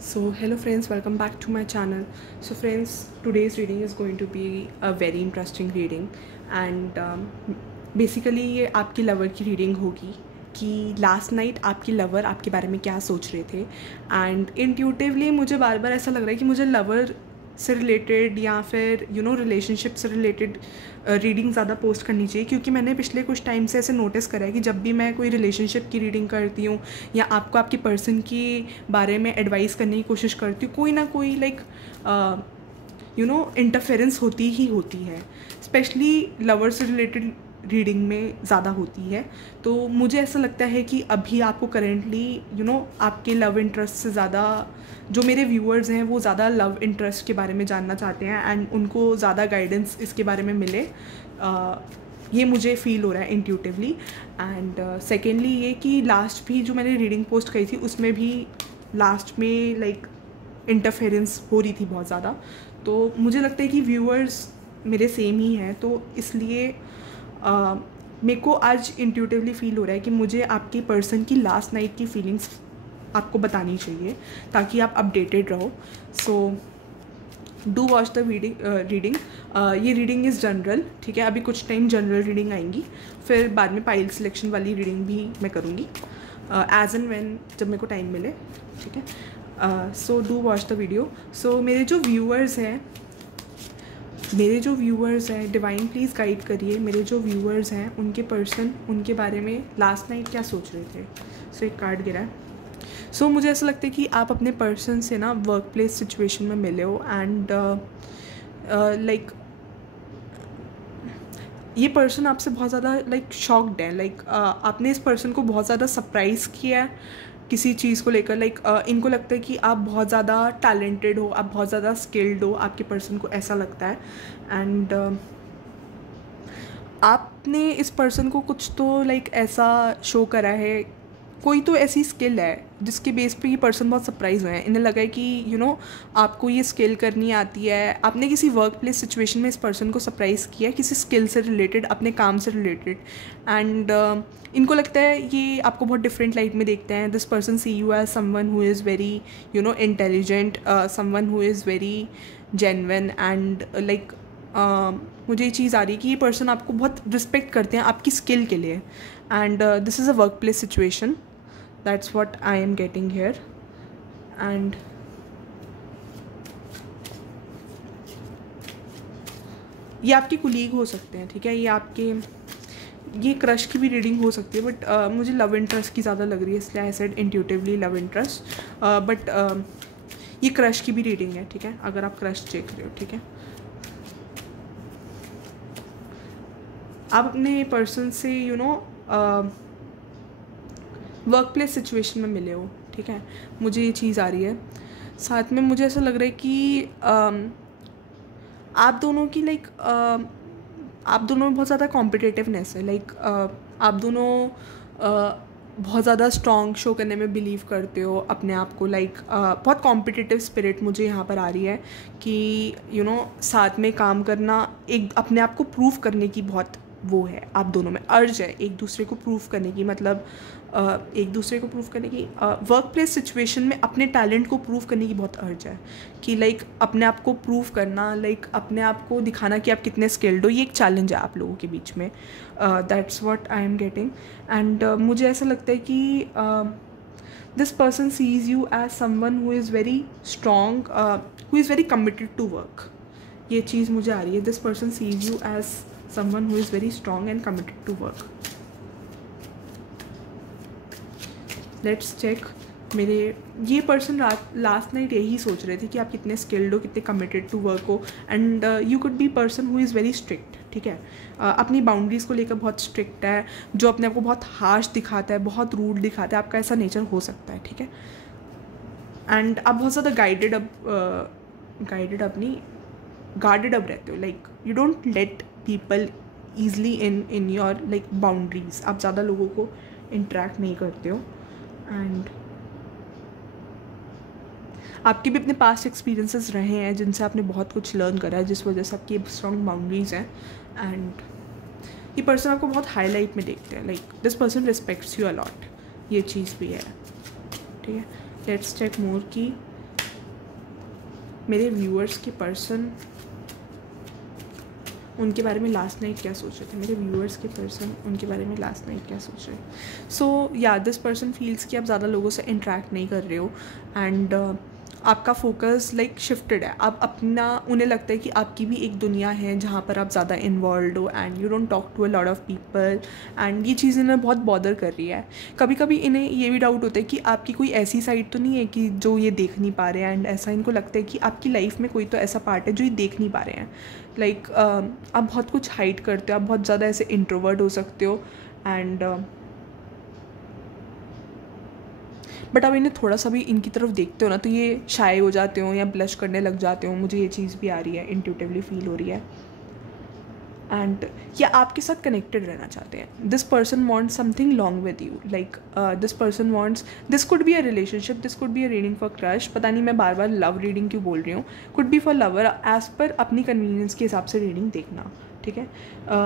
So hello friends, welcome back to my channel. So friends, today's reading is going to be a very interesting reading and basically ये आपकी lover की reading होगी कि last night आपकी lover आपके बारे में क्या सोच रहे थे। एंड इंट्यूटिवली मुझे बार बार ऐसा लग रहा है कि मुझे लवर से रिलेटेड या फिर रिलेशनशिप से रिलेटेड रीडिंग ज़्यादा पोस्ट करनी चाहिए, क्योंकि मैंने पिछले कुछ टाइम से ऐसे नोटिस करा है कि जब भी मैं कोई रिलेशनशिप की रीडिंग करती हूँ या आपको आपकी पर्सन की बारे में एडवाइस करने की कोशिश करती हूँ, कोई ना कोई इंटरफेरेंस होती ही होती है। स्पेशली लवर से रिलेटेड रीडिंग में ज़्यादा होती है। तो मुझे ऐसा लगता है कि अभी आपको करेंटली आपके लव इंटरेस्ट से ज़्यादा जो मेरे व्यूअर्स हैं वो ज़्यादा लव इंटरेस्ट के बारे में जानना चाहते हैं एंड उनको ज़्यादा गाइडेंस इसके बारे में मिले, ये मुझे फ़ील हो रहा है इंट्यूटिवली। एंड सेकेंडली ये कि लास्ट भी जो मैंने रीडिंग पोस्ट करी थी उसमें भी लास्ट में इंटरफेरेंस हो रही थी बहुत ज़्यादा। तो मुझे लगता है कि व्यूअर्स मेरे सेम ही हैं, तो इसलिए मेरे को आज इंट्यूटिवली फ़ील हो रहा है कि मुझे आपकी पर्सन की लास्ट नाइट की फीलिंग्स आपको बतानी चाहिए ताकि आप अपडेटेड रहो। सो डू वॉच द रीडिंग। ये रीडिंग इज़ जनरल, ठीक है। अभी कुछ टाइम जनरल रीडिंग आएंगी, फिर बाद में पाइल सिलेक्शन वाली रीडिंग भी मैं करूँगी एज एंड व्हेन, जब मेरे को टाइम मिले, ठीक है। So do watch the video. So मेरे जो व्यूअर्स हैं डिवाइन प्लीज़ गाइड करिए। मेरे जो व्यूअर्स हैं उनके पर्सन उनके बारे में लास्ट नाइट क्या सोच रहे थे। सो एक कार्ड गिरा है। सो मुझे ऐसा लगता है कि आप अपने पर्सन से ना वर्क प्लेस सिचुएशन में मिले हो एंड ये पर्सन आपसे बहुत ज़्यादा शॉक्ड है। आपने इस पर्सन को बहुत ज़्यादा सरप्राइज़ किया है किसी चीज़ को लेकर। इनको लगता है कि आप बहुत ज़्यादा टैलेंटेड हो, आप बहुत ज़्यादा स्किल्ड हो, आपके पर्सन को ऐसा लगता है। एंड आपने इस पर्सन को कुछ तो ऐसा शो करा है, कोई तो ऐसी स्किल है जिसके बेस पे ये पर्सन बहुत सरप्राइज हुए हैं। इन्हें लगा है कि आपको ये स्किल करनी आती है। आपने किसी वर्क प्लेस सिचुएशन में इस पर्सन को सरप्राइज़ किया किसी स्किल से रिलेटेड, अपने काम से रिलेटेड। एंड इनको लगता है ये आपको बहुत डिफरेंट लाइट में देखते हैं। This person see you as someone who is very intelligent, someone who is very genuine and मुझे ये चीज़ आ रही है कि ये पर्सन आपको बहुत रिस्पेक्ट करते हैं आपकी स्किल के लिए। And this is a work place situation, that's what I am getting here. And ये आपके कुलीग हो सकते हैं, ठीक है। ये क्रश की भी रीडिंग हो सकती है, बट मुझे लव इंटरेस्ट की ज़्यादा लग रही है, इसलिए I said intuitively love interest. But ये क्रश की भी रीडिंग है, ठीक है, अगर आप क्रश देख रहे हो, ठीक है। आप अपने पर्सन से वर्क प्लेस सिचुएशन में मिले हो, ठीक है। मुझे ये चीज़ आ रही है। साथ में मुझे ऐसा लग रहा है कि आप दोनों की आप दोनों में बहुत ज़्यादा कॉम्पिटिटिवनेस है। आप दोनों बहुत ज़्यादा स्ट्रॉन्ग शो करने में बिलीव करते हो अपने आप को। बहुत कॉम्पिटिटिव स्पिरिट मुझे यहाँ पर आ रही है कि साथ में काम करना, एक अपने आप को प्रूव करने की बहुत वो है आप दोनों में, अर्ज है एक दूसरे को प्रूव करने की। वर्क प्लेस सिचुएशन में अपने टैलेंट को प्रूव करने की बहुत अर्ज है कि अपने आप को प्रूव करना, अपने आप को दिखाना कि आप कितने स्किल्ड हो। ये एक चैलेंज है आप लोगों के बीच में। That's what I am getting. And मुझे ऐसा लगता है कि this person sees you as someone who is very strong, who is very committed to work. ये चीज़ मुझे आ रही है। This person sees you as someone who is very strong and committed to work. Let's check। मेरे ये person last night यही सोच रहे थे कि आप कितने स्किल्ड हो, कितने कमिटेड टू वर्क हो। And you could be person who is very strict, ठीक है। अपनी बाउंड्रीज़ को लेकर बहुत स्ट्रिक्ट है, जो अपने आप को बहुत हार्श दिखाता है, बहुत रूड दिखाता है। आपका ऐसा नेचर हो सकता है, ठीक है। एंड आप बहुत ज़्यादा गार्डेड अप रहते हो। You don't let people easily in your boundaries. आप ज़्यादा लोगों को इंटरेक्ट नहीं करते हो। एंड आपके भी अपने पास्ट एक्सपीरियंसेस रहे हैं जिनसे आपने बहुत कुछ लर्न करा है, जिस वजह से आपकी स्ट्रॉन्ग बाउंड्रीज हैं। एंड ये पर्सन आपको बहुत हाईलाइट में देखते हैं। This person respects you a lot, ये चीज़ भी है, ठीक है। लेट्स चेक मोर की मेरे व्यूअर्स के पर्सन उनके बारे में लास्ट नाइट क्या सोच रहे थे, मेरे व्यूअर्स के पर्सन उनके बारे में लास्ट नाइट क्या सोच रहे हैं। सो या दिस पर्सन फील्स कि आप ज़्यादा लोगों से इंटरेक्ट नहीं कर रहे हो एंड आपका फोकस लाइक शिफ्टेड है। आप अपना, उन्हें लगता है कि आपकी भी एक दुनिया है जहाँ पर आप ज़्यादा इन्वॉल्व हो and you don't talk to a lot of people and ये चीज़ इन्हें बहुत बॉदर कर रही है। कभी कभी इन्हें ये भी डाउट होता है कि आपकी कोई ऐसी साइड तो नहीं है कि जो ये देख नहीं पा रहे हैं एंड ऐसा इनको लगता है कि आपकी लाइफ में कोई तो ऐसा पार्ट है जो ये देख नहीं पा रहे हैं। लाइक आप बहुत कुछ हाइड करते हो, आप बहुत ज़्यादा ऐसे इंट्रोवर्ट हो सकते हो एंड बट अब इन्हें थोड़ा सा भी इनकी तरफ देखते हो ना तो ये शाय हो जाते हो या ब्लश करने लग जाते हो। मुझे ये चीज़ भी आ रही है, इंट्यूटिवली फील हो रही है एंड ये आपके साथ कनेक्टेड रहना चाहते हैं। This person wants something long with you, like this person wants, this could be a relationship, this could be a reading for crush. पता नहीं मैं बार बार लव रीडिंग क्यों बोल रही हूँ, could be for lover, as पर अपनी कन्वीनियंस के हिसाब से रीडिंग देखना, ठीक है।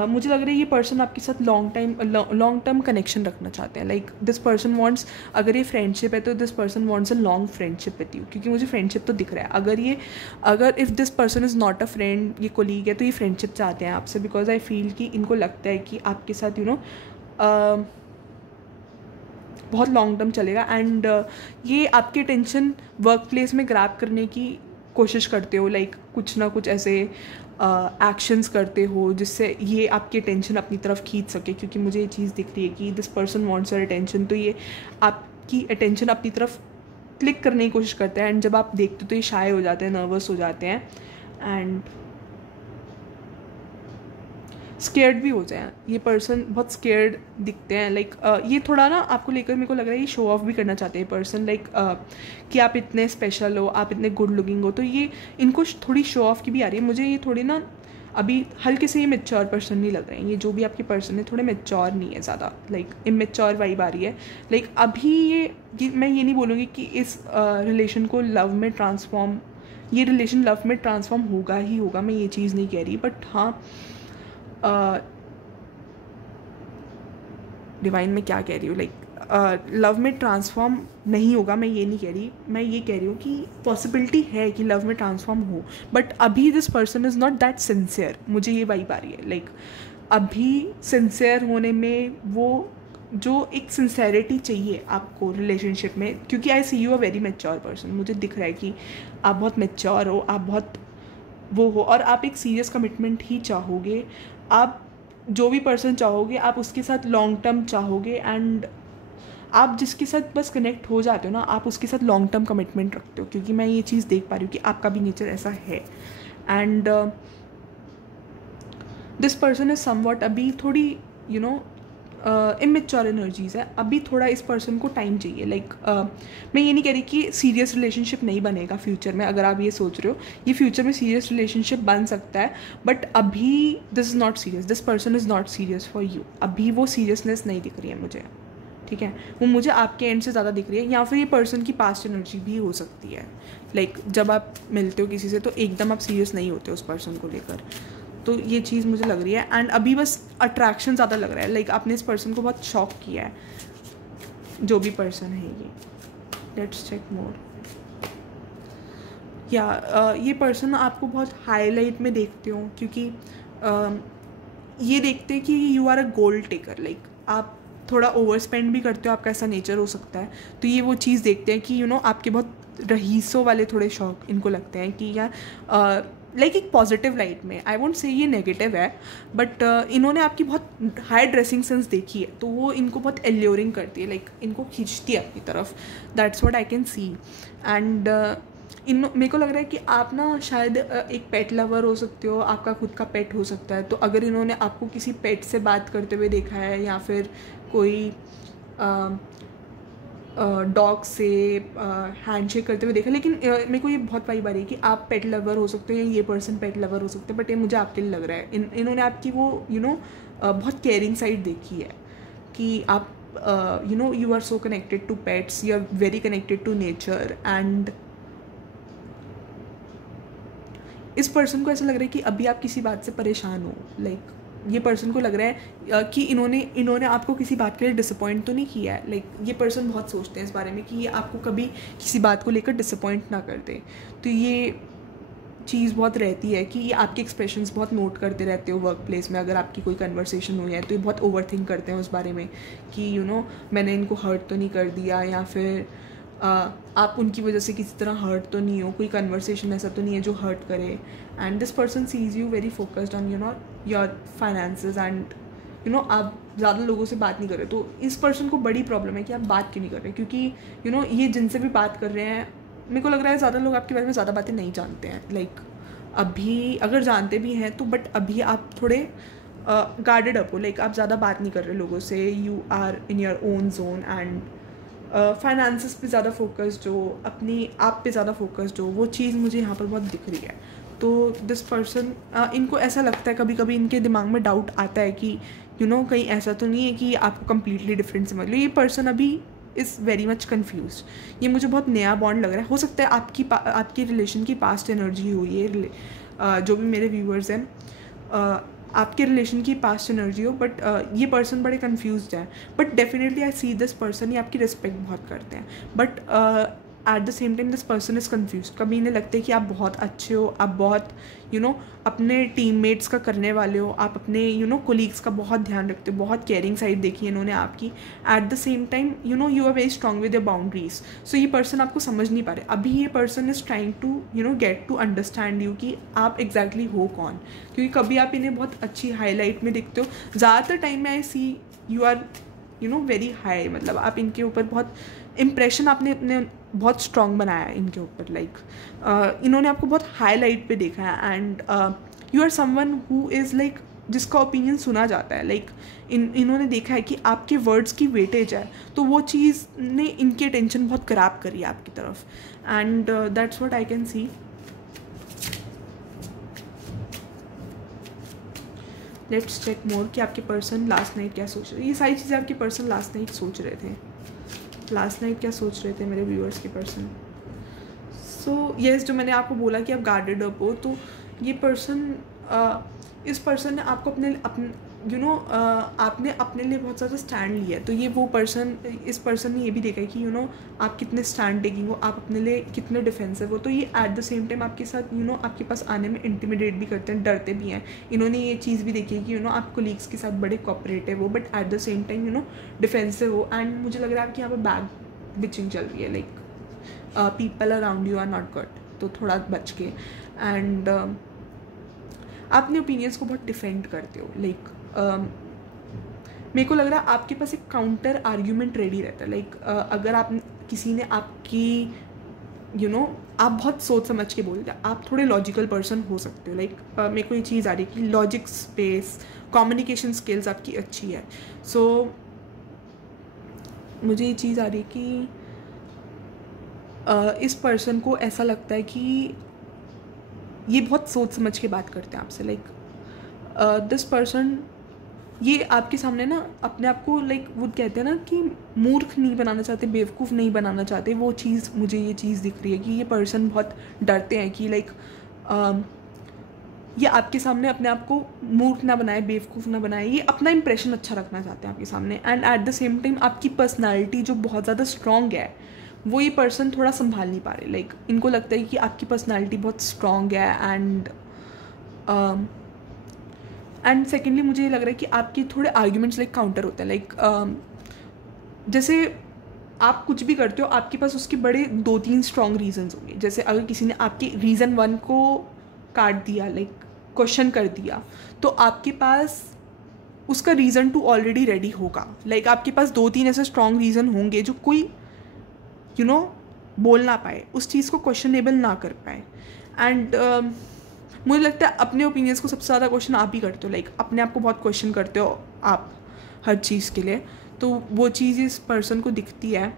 मुझे लग रहा है ये पर्सन आपके साथ लॉन्ग टर्म कनेक्शन रखना चाहते हैं। लाइक दिस पर्सन वांट्स, अगर ये फ्रेंडशिप है तो this person wants a long friendship with you, क्योंकि मुझे फ्रेंडशिप तो दिख रहा है। अगर if this person is not a friend, ये कोलीग है, तो ये फ्रेंडशिप चाहते हैं आपसे, बिकॉज आई फील कि इनको लगता है कि आपके साथ बहुत लॉन्ग टर्म चलेगा एंड ये आपकी टेंशन वर्क प्लेस में ग्रैब करने की कोशिश करते हो। लाइक कुछ ना कुछ ऐसे एक्शंस करते हो जिससे ये आपकी अटेंशन अपनी तरफ खींच सके, क्योंकि मुझे ये चीज़ दिख रही है कि this person wants your attention, तो ये आपकी अटेंशन अपनी तरफ क्लिक करने की कोशिश करते हैं एंड जब आप देखते हो तो ये शाय हो जाते हैं, नर्वस हो जाते हैं एंड स्केर्ड भी हो जाए। ये पर्सन बहुत स्केर्ड दिखते हैं। लाइक ये थोड़ा ना आपको लेकर मेरे को लग रहा है ये शो ऑफ भी करना चाहते हैं पर्सन, लाइक कि आप इतने स्पेशल हो, आप इतने गुड लुकिंग हो, तो ये इनको थोड़ी शो ऑफ की भी आ रही है। मुझे ये थोड़ी ना अभी हल्के से ये मेच्योर पर्सन नहीं लग रहे हैं। ये जो भी आपके पर्सन है थोड़े मेच्योर नहीं है ज़्यादा, लाइक इमेच्योर वाइब आ रही है। लाइक अभी ये मैं ये नहीं बोलूँगी कि इस रिलेशन को लव में ट्रांसफॉर्म, ये रिलेशन लव में ट्रांसफॉर्म होगा ही होगा, मैं ये चीज़ नहीं कह रही, बट हाँ डिवाइन में क्या कह रही हूँ, लाइक लव में ट्रांसफॉर्म नहीं होगा, मैं ये नहीं कह रही। मैं ये कह रही हूँ कि पॉसिबिलिटी है कि लव में ट्रांसफॉर्म हो, बट अभी this person is not that sincere. मुझे ये वाइब आ रही है, लाइक अभी सिंसियर होने में वो जो एक सिंसेरिटी चाहिए आपको रिलेशनशिप में, क्योंकि I see you a very mature person. मुझे दिख रहा है कि आप बहुत मैच्योर हो, आप बहुत वो हो और आप एक सीरियस कमिटमेंट ही चाहोगे। आप जो भी पर्सन चाहोगे आप उसके साथ लॉन्ग टर्म चाहोगे एंड आप जिसके साथ बस कनेक्ट हो जाते हो ना, आप उसके साथ लॉन्ग टर्म कमिटमेंट रखते हो, क्योंकि मैं ये चीज़ देख पा रही हूँ कि आपका भी नेचर ऐसा है। And this person is somewhat अभी थोड़ी इमेच्योर एनर्जीज़ है, अभी थोड़ा इस पर्सन को टाइम चाहिए। लाइक मैं ये नहीं कह रही कि सीरियस रिलेशनशिप नहीं बनेगा फ्यूचर में। अगर आप ये सोच रहे हो ये फ्यूचर में सीरियस रिलेशनशिप बन सकता है, बट अभी this is not serious, this person is not serious for you. अभी वो सीरियसनेस नहीं दिख रही है मुझे, ठीक है। वो मुझे आपके एंड से ज़्यादा दिख रही है, या फिर ये पर्सन की पास्ट एनर्जी भी हो सकती है। लाइक जब आप मिलते हो किसी से तो एकदम आप सीरियस नहीं होते उस पर्सन को लेकर, तो ये चीज़ मुझे लग रही है। एंड अभी बस अट्रैक्शन ज़्यादा लग रहा है, लाइक आपने इस पर्सन को बहुत शॉक किया है, जो भी पर्सन है ये। लेट्स चेक मोर। या ये पर्सन आपको बहुत हाईलाइट में देखते हो, क्योंकि ये देखते हैं कि you are a gold taker. Like आप थोड़ा ओवर स्पेंड भी करते हो, आपका ऐसा नेचर हो सकता है, तो ये वो चीज़ देखते हैं कि आपके बहुत रईसों वाले थोड़े शौक इनको लगते हैं कि यार लाइक एक पॉजिटिव लाइट में। आई वोंट से ये नेगेटिव है, बट इन्होंने आपकी बहुत हाई ड्रेसिंग सेंस देखी है, तो वो इनको बहुत एल्योरिंग करती है, लाइक इनको खींचती है अपनी तरफ। That's what I can C. And मेरे को लग रहा है कि आप ना शायद एक पेट लवर हो सकते हो, आपका खुद का पेट हो सकता है। तो अगर इन्होंने आपको किसी पेट से बात करते हुए देखा है, या फिर कोई डॉग से हैंडशेक करते हुए देखा, लेकिन मेरे को ये बहुत वाइब आ रही है कि आप पेट लवर हो सकते हो या ये पर्सन पेट लवर हो सकते हैं, बट ये मुझे आपके लिए लग रहा है इन्होंने आपकी वो बहुत केयरिंग साइड देखी है कि आप you are so connected to pets, you are very connected to nature. And इस पर्सन को ऐसा लग रहा है कि अभी आप किसी बात से परेशान हो। लाइक ये पर्सन को लग रहा है कि इन्होंने आपको किसी बात के लिए डिसअपॉइंट तो नहीं किया है। लाइक ये पर्सन बहुत सोचते हैं इस बारे में कि ये आपको कभी किसी बात को लेकर डिसअपॉइंट ना कर दे। तो ये चीज़ बहुत रहती है कि ये आपके एक्सप्रेशंस बहुत नोट करते रहते हो वर्क प्लेस में। अगर आपकी कोई कन्वर्सेशन हुई है तो ये बहुत ओवर थिंक करते हैं उस बारे में कि मैंने इनको हर्ट तो नहीं कर दिया, या फिर आप उनकी वजह से किसी तरह हर्ट तो नहीं हो, कोई कन्वर्सेशन ऐसा तो नहीं है जो हर्ट करे। And this person sees you very focused on your finances and आप ज़्यादा लोगों से बात नहीं कर रहे। तो इस पर्सन को बड़ी प्रॉब्लम है कि आप बात क्यों नहीं कर रहे, क्योंकि ये जिनसे भी बात कर रहे हैं, मेरे को लग रहा है ज़्यादा लोग आपके बारे में ज़्यादा बातें नहीं जानते हैं। लाइक अभी अगर जानते भी हैं तो बट अभी आप थोड़े गार्डेड अप हो। लाइक आप ज़्यादा बात नहीं कर रहे लोगों से, you are in your own zone and finances पे ज़्यादा फोकस्ड हो, अपनी आप पे ज़्यादा फोकस्ड हो। वो चीज़ मुझे यहाँ पर बहुत दिख रही है। तो दिस पर्सन इनको ऐसा लगता है, कभी कभी इनके दिमाग में डाउट आता है कि कहीं ऐसा तो नहीं है कि आपको कम्प्लीटली डिफरेंट समझ लो। ये पर्सन अभी इज़ वेरी मच कन्फ्यूज। ये मुझे बहुत नया बॉन्ड लग रहा है। हो सकता है आपकी रिलेशन की पास्ट एनर्जी हो ये, जो भी मेरे व्यूअर्स हैं, आपके रिलेशन की पास्ट एनर्जी हो, बट ये पर्सन बड़े कन्फ्यूज्ड है। But definitely I C this person, ये आपकी रिस्पेक्ट बहुत करते हैं, but at the same time this person is confuse. कभी इन्हें लगता है कि आप बहुत अच्छे हो, आप बहुत अपने टीममेट्स का करने वाले हो, आप अपने कोलीग्स का बहुत ध्यान रखते हो, बहुत केयरिंग साइड देखी है इन्होंने आपकी। At the same time you are very strong with your boundaries. So ये पर्सन आपको समझ नहीं पा रहे अभी। ये person is trying to get to understand you कि आप एग्जैक्टली हो कौन, क्योंकि कभी आप इन्हें बहुत अच्छी हाईलाइट में दिखते हो, ज़्यादातर टाइम में आई see you are very high. मतलब आप इनके ऊपर बहुत इम्प्रेशन आपने अपने बहुत स्ट्रॉन्ग बनाया है इनके ऊपर। लाइक इन्होंने आपको बहुत हाई लाइट पे देखा है and you are someone who is like जिसका ओपिनियन सुना जाता है। लाइक इन्होंने देखा है कि आपके वर्ड्स की वेटेज है, तो वो चीज़ ने इनकी अटेंशन बहुत खराब करी है आपकी तरफ। And that's what I can see. Let's check more कि आपके पर्सन लास्ट नाइट क्या सोच रहे। ये सारी चीज़ें आपके पर्सन लास्ट नाइट सोच रहे थे। लास्ट नाइट क्या सोच रहे थे मेरे व्यूअर्स के पर्सन। सो येस, जो मैंने आपको बोला कि आप गार्डेड अप हो, तो ये पर्सन इस पर्सन ने आपको आपने अपने लिए बहुत ज़्यादा स्टैंड लिया है। तो ये वो पर्सन, इस पर्सन ने ये भी देखा है कि आप कितने स्टैंड टेकिंग हो, आप अपने लिए कितने डिफेंसिव हो। तो ये एट द सेम टाइम आपके साथ आपके पास आने में इंटिमिडेट भी करते हैं, डरते भी हैं। इन्होंने ये चीज़ भी देखी है कि आप कोलीग्स के साथ बड़े कोऑपरेटिव हो, but at the same time defensive हो। एंड मुझे लग रहा है आपकी यहाँ पर बैक बिचिंग चल रही है। Like people around you are not good, तो थोड़ा बच के। एंड आप अपने ओपिनियंस को बहुत डिफेंड करते हो। लाइक मेरे को लग रहा है आपके पास एक काउंटर आर्ग्यूमेंट रेडी रहता है। लाइक अगर आप किसी ने आपकी आप बहुत सोच समझ के बोलते हैं, आप थोड़े लॉजिकल पर्सन हो सकते हो। लाइक मेरे को ये चीज़ आ रही है कि लॉजिक स्पेस, कम्युनिकेशन स्किल्स आपकी अच्छी है। सो मुझे ये चीज़ आ रही है कि इस पर्सन को ऐसा लगता है कि ये बहुत सोच समझ के बात करते हैं आपसे। लाइक दिस पर्सन ये आपके सामने ना अपने आप को लाइक वो कहते हैं ना कि मूर्ख नहीं बनाना चाहते, बेवकूफ़ नहीं बनाना चाहते। वो चीज़ मुझे ये चीज़ दिख रही है कि ये पर्सन बहुत डरते हैं कि लाइक ये आपके सामने अपने आप को मूर्ख ना बनाए, बेवकूफ़ ना बनाए। ये अपना इंप्रेशन अच्छा रखना चाहते हैं आपके सामने। And eight the same time आपकी पर्सनैलिटी जो बहुत ज़्यादा स्ट्रॉन्ग है, वो ये पर्सन थोड़ा संभाल नहीं पा रहे। लाइक इनको लगता है कि आपकी पर्सनैलिटी बहुत स्ट्रॉन्ग है। एंड सेकेंडली मुझे ये लग रहा है कि आपके थोड़े आर्ग्यूमेंट्स लाइक काउंटर होते हैं। लाइक जैसे आप कुछ भी करते हो, आपके पास उसके बड़े 2-3 स्ट्रॉन्ग रीजंस होंगे। जैसे अगर किसी ने आपकी रीज़न 1 को काट दिया, लाइक क्वेश्चन कर दिया, तो आपके पास उसका रीज़न 2 ऑलरेडी रेडी होगा। लाइक आपके पास 2-3 ऐसे स्ट्रॉन्ग रीज़न होंगे जो कोई बोल ना पाए, उस चीज़ को क्वेश्चनेबल ना कर पाए। एंड मुझे लगता है अपने ओपिनियंस को सबसे ज़्यादा क्वेश्चन आप ही करते हो। लाइक अपने आप को बहुत क्वेश्चन करते हो आप हर चीज़ के लिए। तो वो चीज़ इस पर्सन को दिखती है।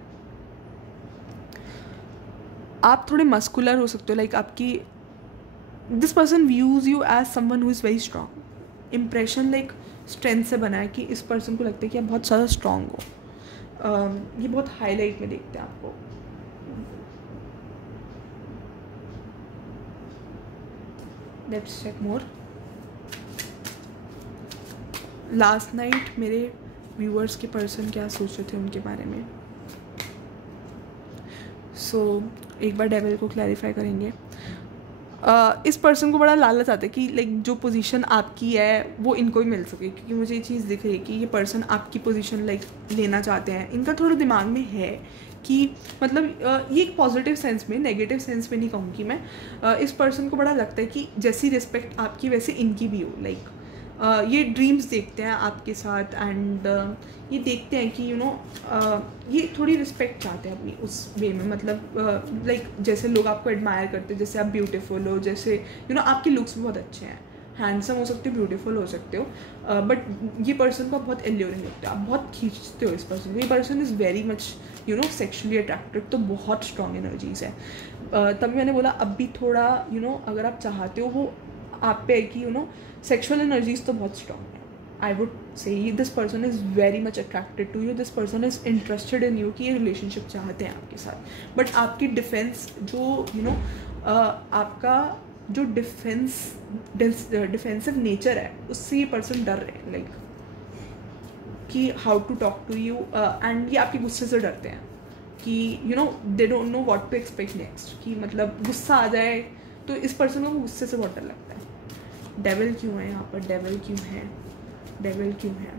आप थोड़े मस्कुलर हो सकते हो। लाइक आपकी this person views you as someone who is very strong. Impression like strength से बना है कि इस पर्सन को लगता है कि आप बहुत ज़्यादा स्ट्रॉन्ग हो। ये बहुत हाईलाइट में देखते हैं आपको। Let's check more. Last night मेरे व्यूअर्स के पर्सन क्या सोच रहे थे उनके बारे में। सो एक बार डेविल को क्लैरिफाई करेंगे। इस पर्सन को बड़ा लालच आता है कि लाइक जो पोजीशन आपकी है वो इनको ही मिल सके, क्योंकि मुझे ये चीज़ दिख रही है कि ये पर्सन आपकी पोजीशन लाइक लेना चाहते हैं। इनका थोड़ा दिमाग में है कि मतलब ये एक पॉजिटिव सेंस में, नेगेटिव सेंस में नहीं कहूँगी मैं। इस पर्सन को बड़ा लगता है कि जैसी रिस्पेक्ट आपकी वैसे इनकी भी हो। लाइक ये ड्रीम्स देखते हैं आपके साथ एंड ये देखते हैं कि ये थोड़ी रिस्पेक्ट चाहते हैं अपनी उस वे में। मतलब लाइक जैसे लोग आपको एडमायर करते हैं, जैसे आप ब्यूटीफुल हो, जैसे आपके लुक्स बहुत अच्छे हैं, हैंडसम हो सकते हो, ब्यूटीफुल हो सकते हो, बट ये पर्सन को बहुत एल्योरिंग लगता है, आप बहुत खींचते हो इस पर्सन को। ये person is very much sexually attracted, तो बहुत स्ट्रॉन्ग एनर्जीज है। तभी मैंने बोला अब भी थोड़ा अगर आप चाहते हो वो आप पे है कि सेक्शुअल एनर्जीज तो बहुत स्ट्रॉन्ग है। I would say this person is very much attracted to you, this person is interested in you, कि ये रिलेशनशिप चाहते हैं आपके साथ। बट आपकी डिफेंस जो आपका जो डिफेंसिव नेचर है उससे ये पर्सन डर रहे हैं, लाइक कि how to talk to you, and ये आपके गुस्से से डरते हैं कि they don't know what to expect next, कि मतलब गुस्सा आ जाए तो इस पर्सन को गुस्से से बहुत डर लगता है। डेविल क्यों है यहाँ पर, डेविल क्यों है, डेविल क्यों है,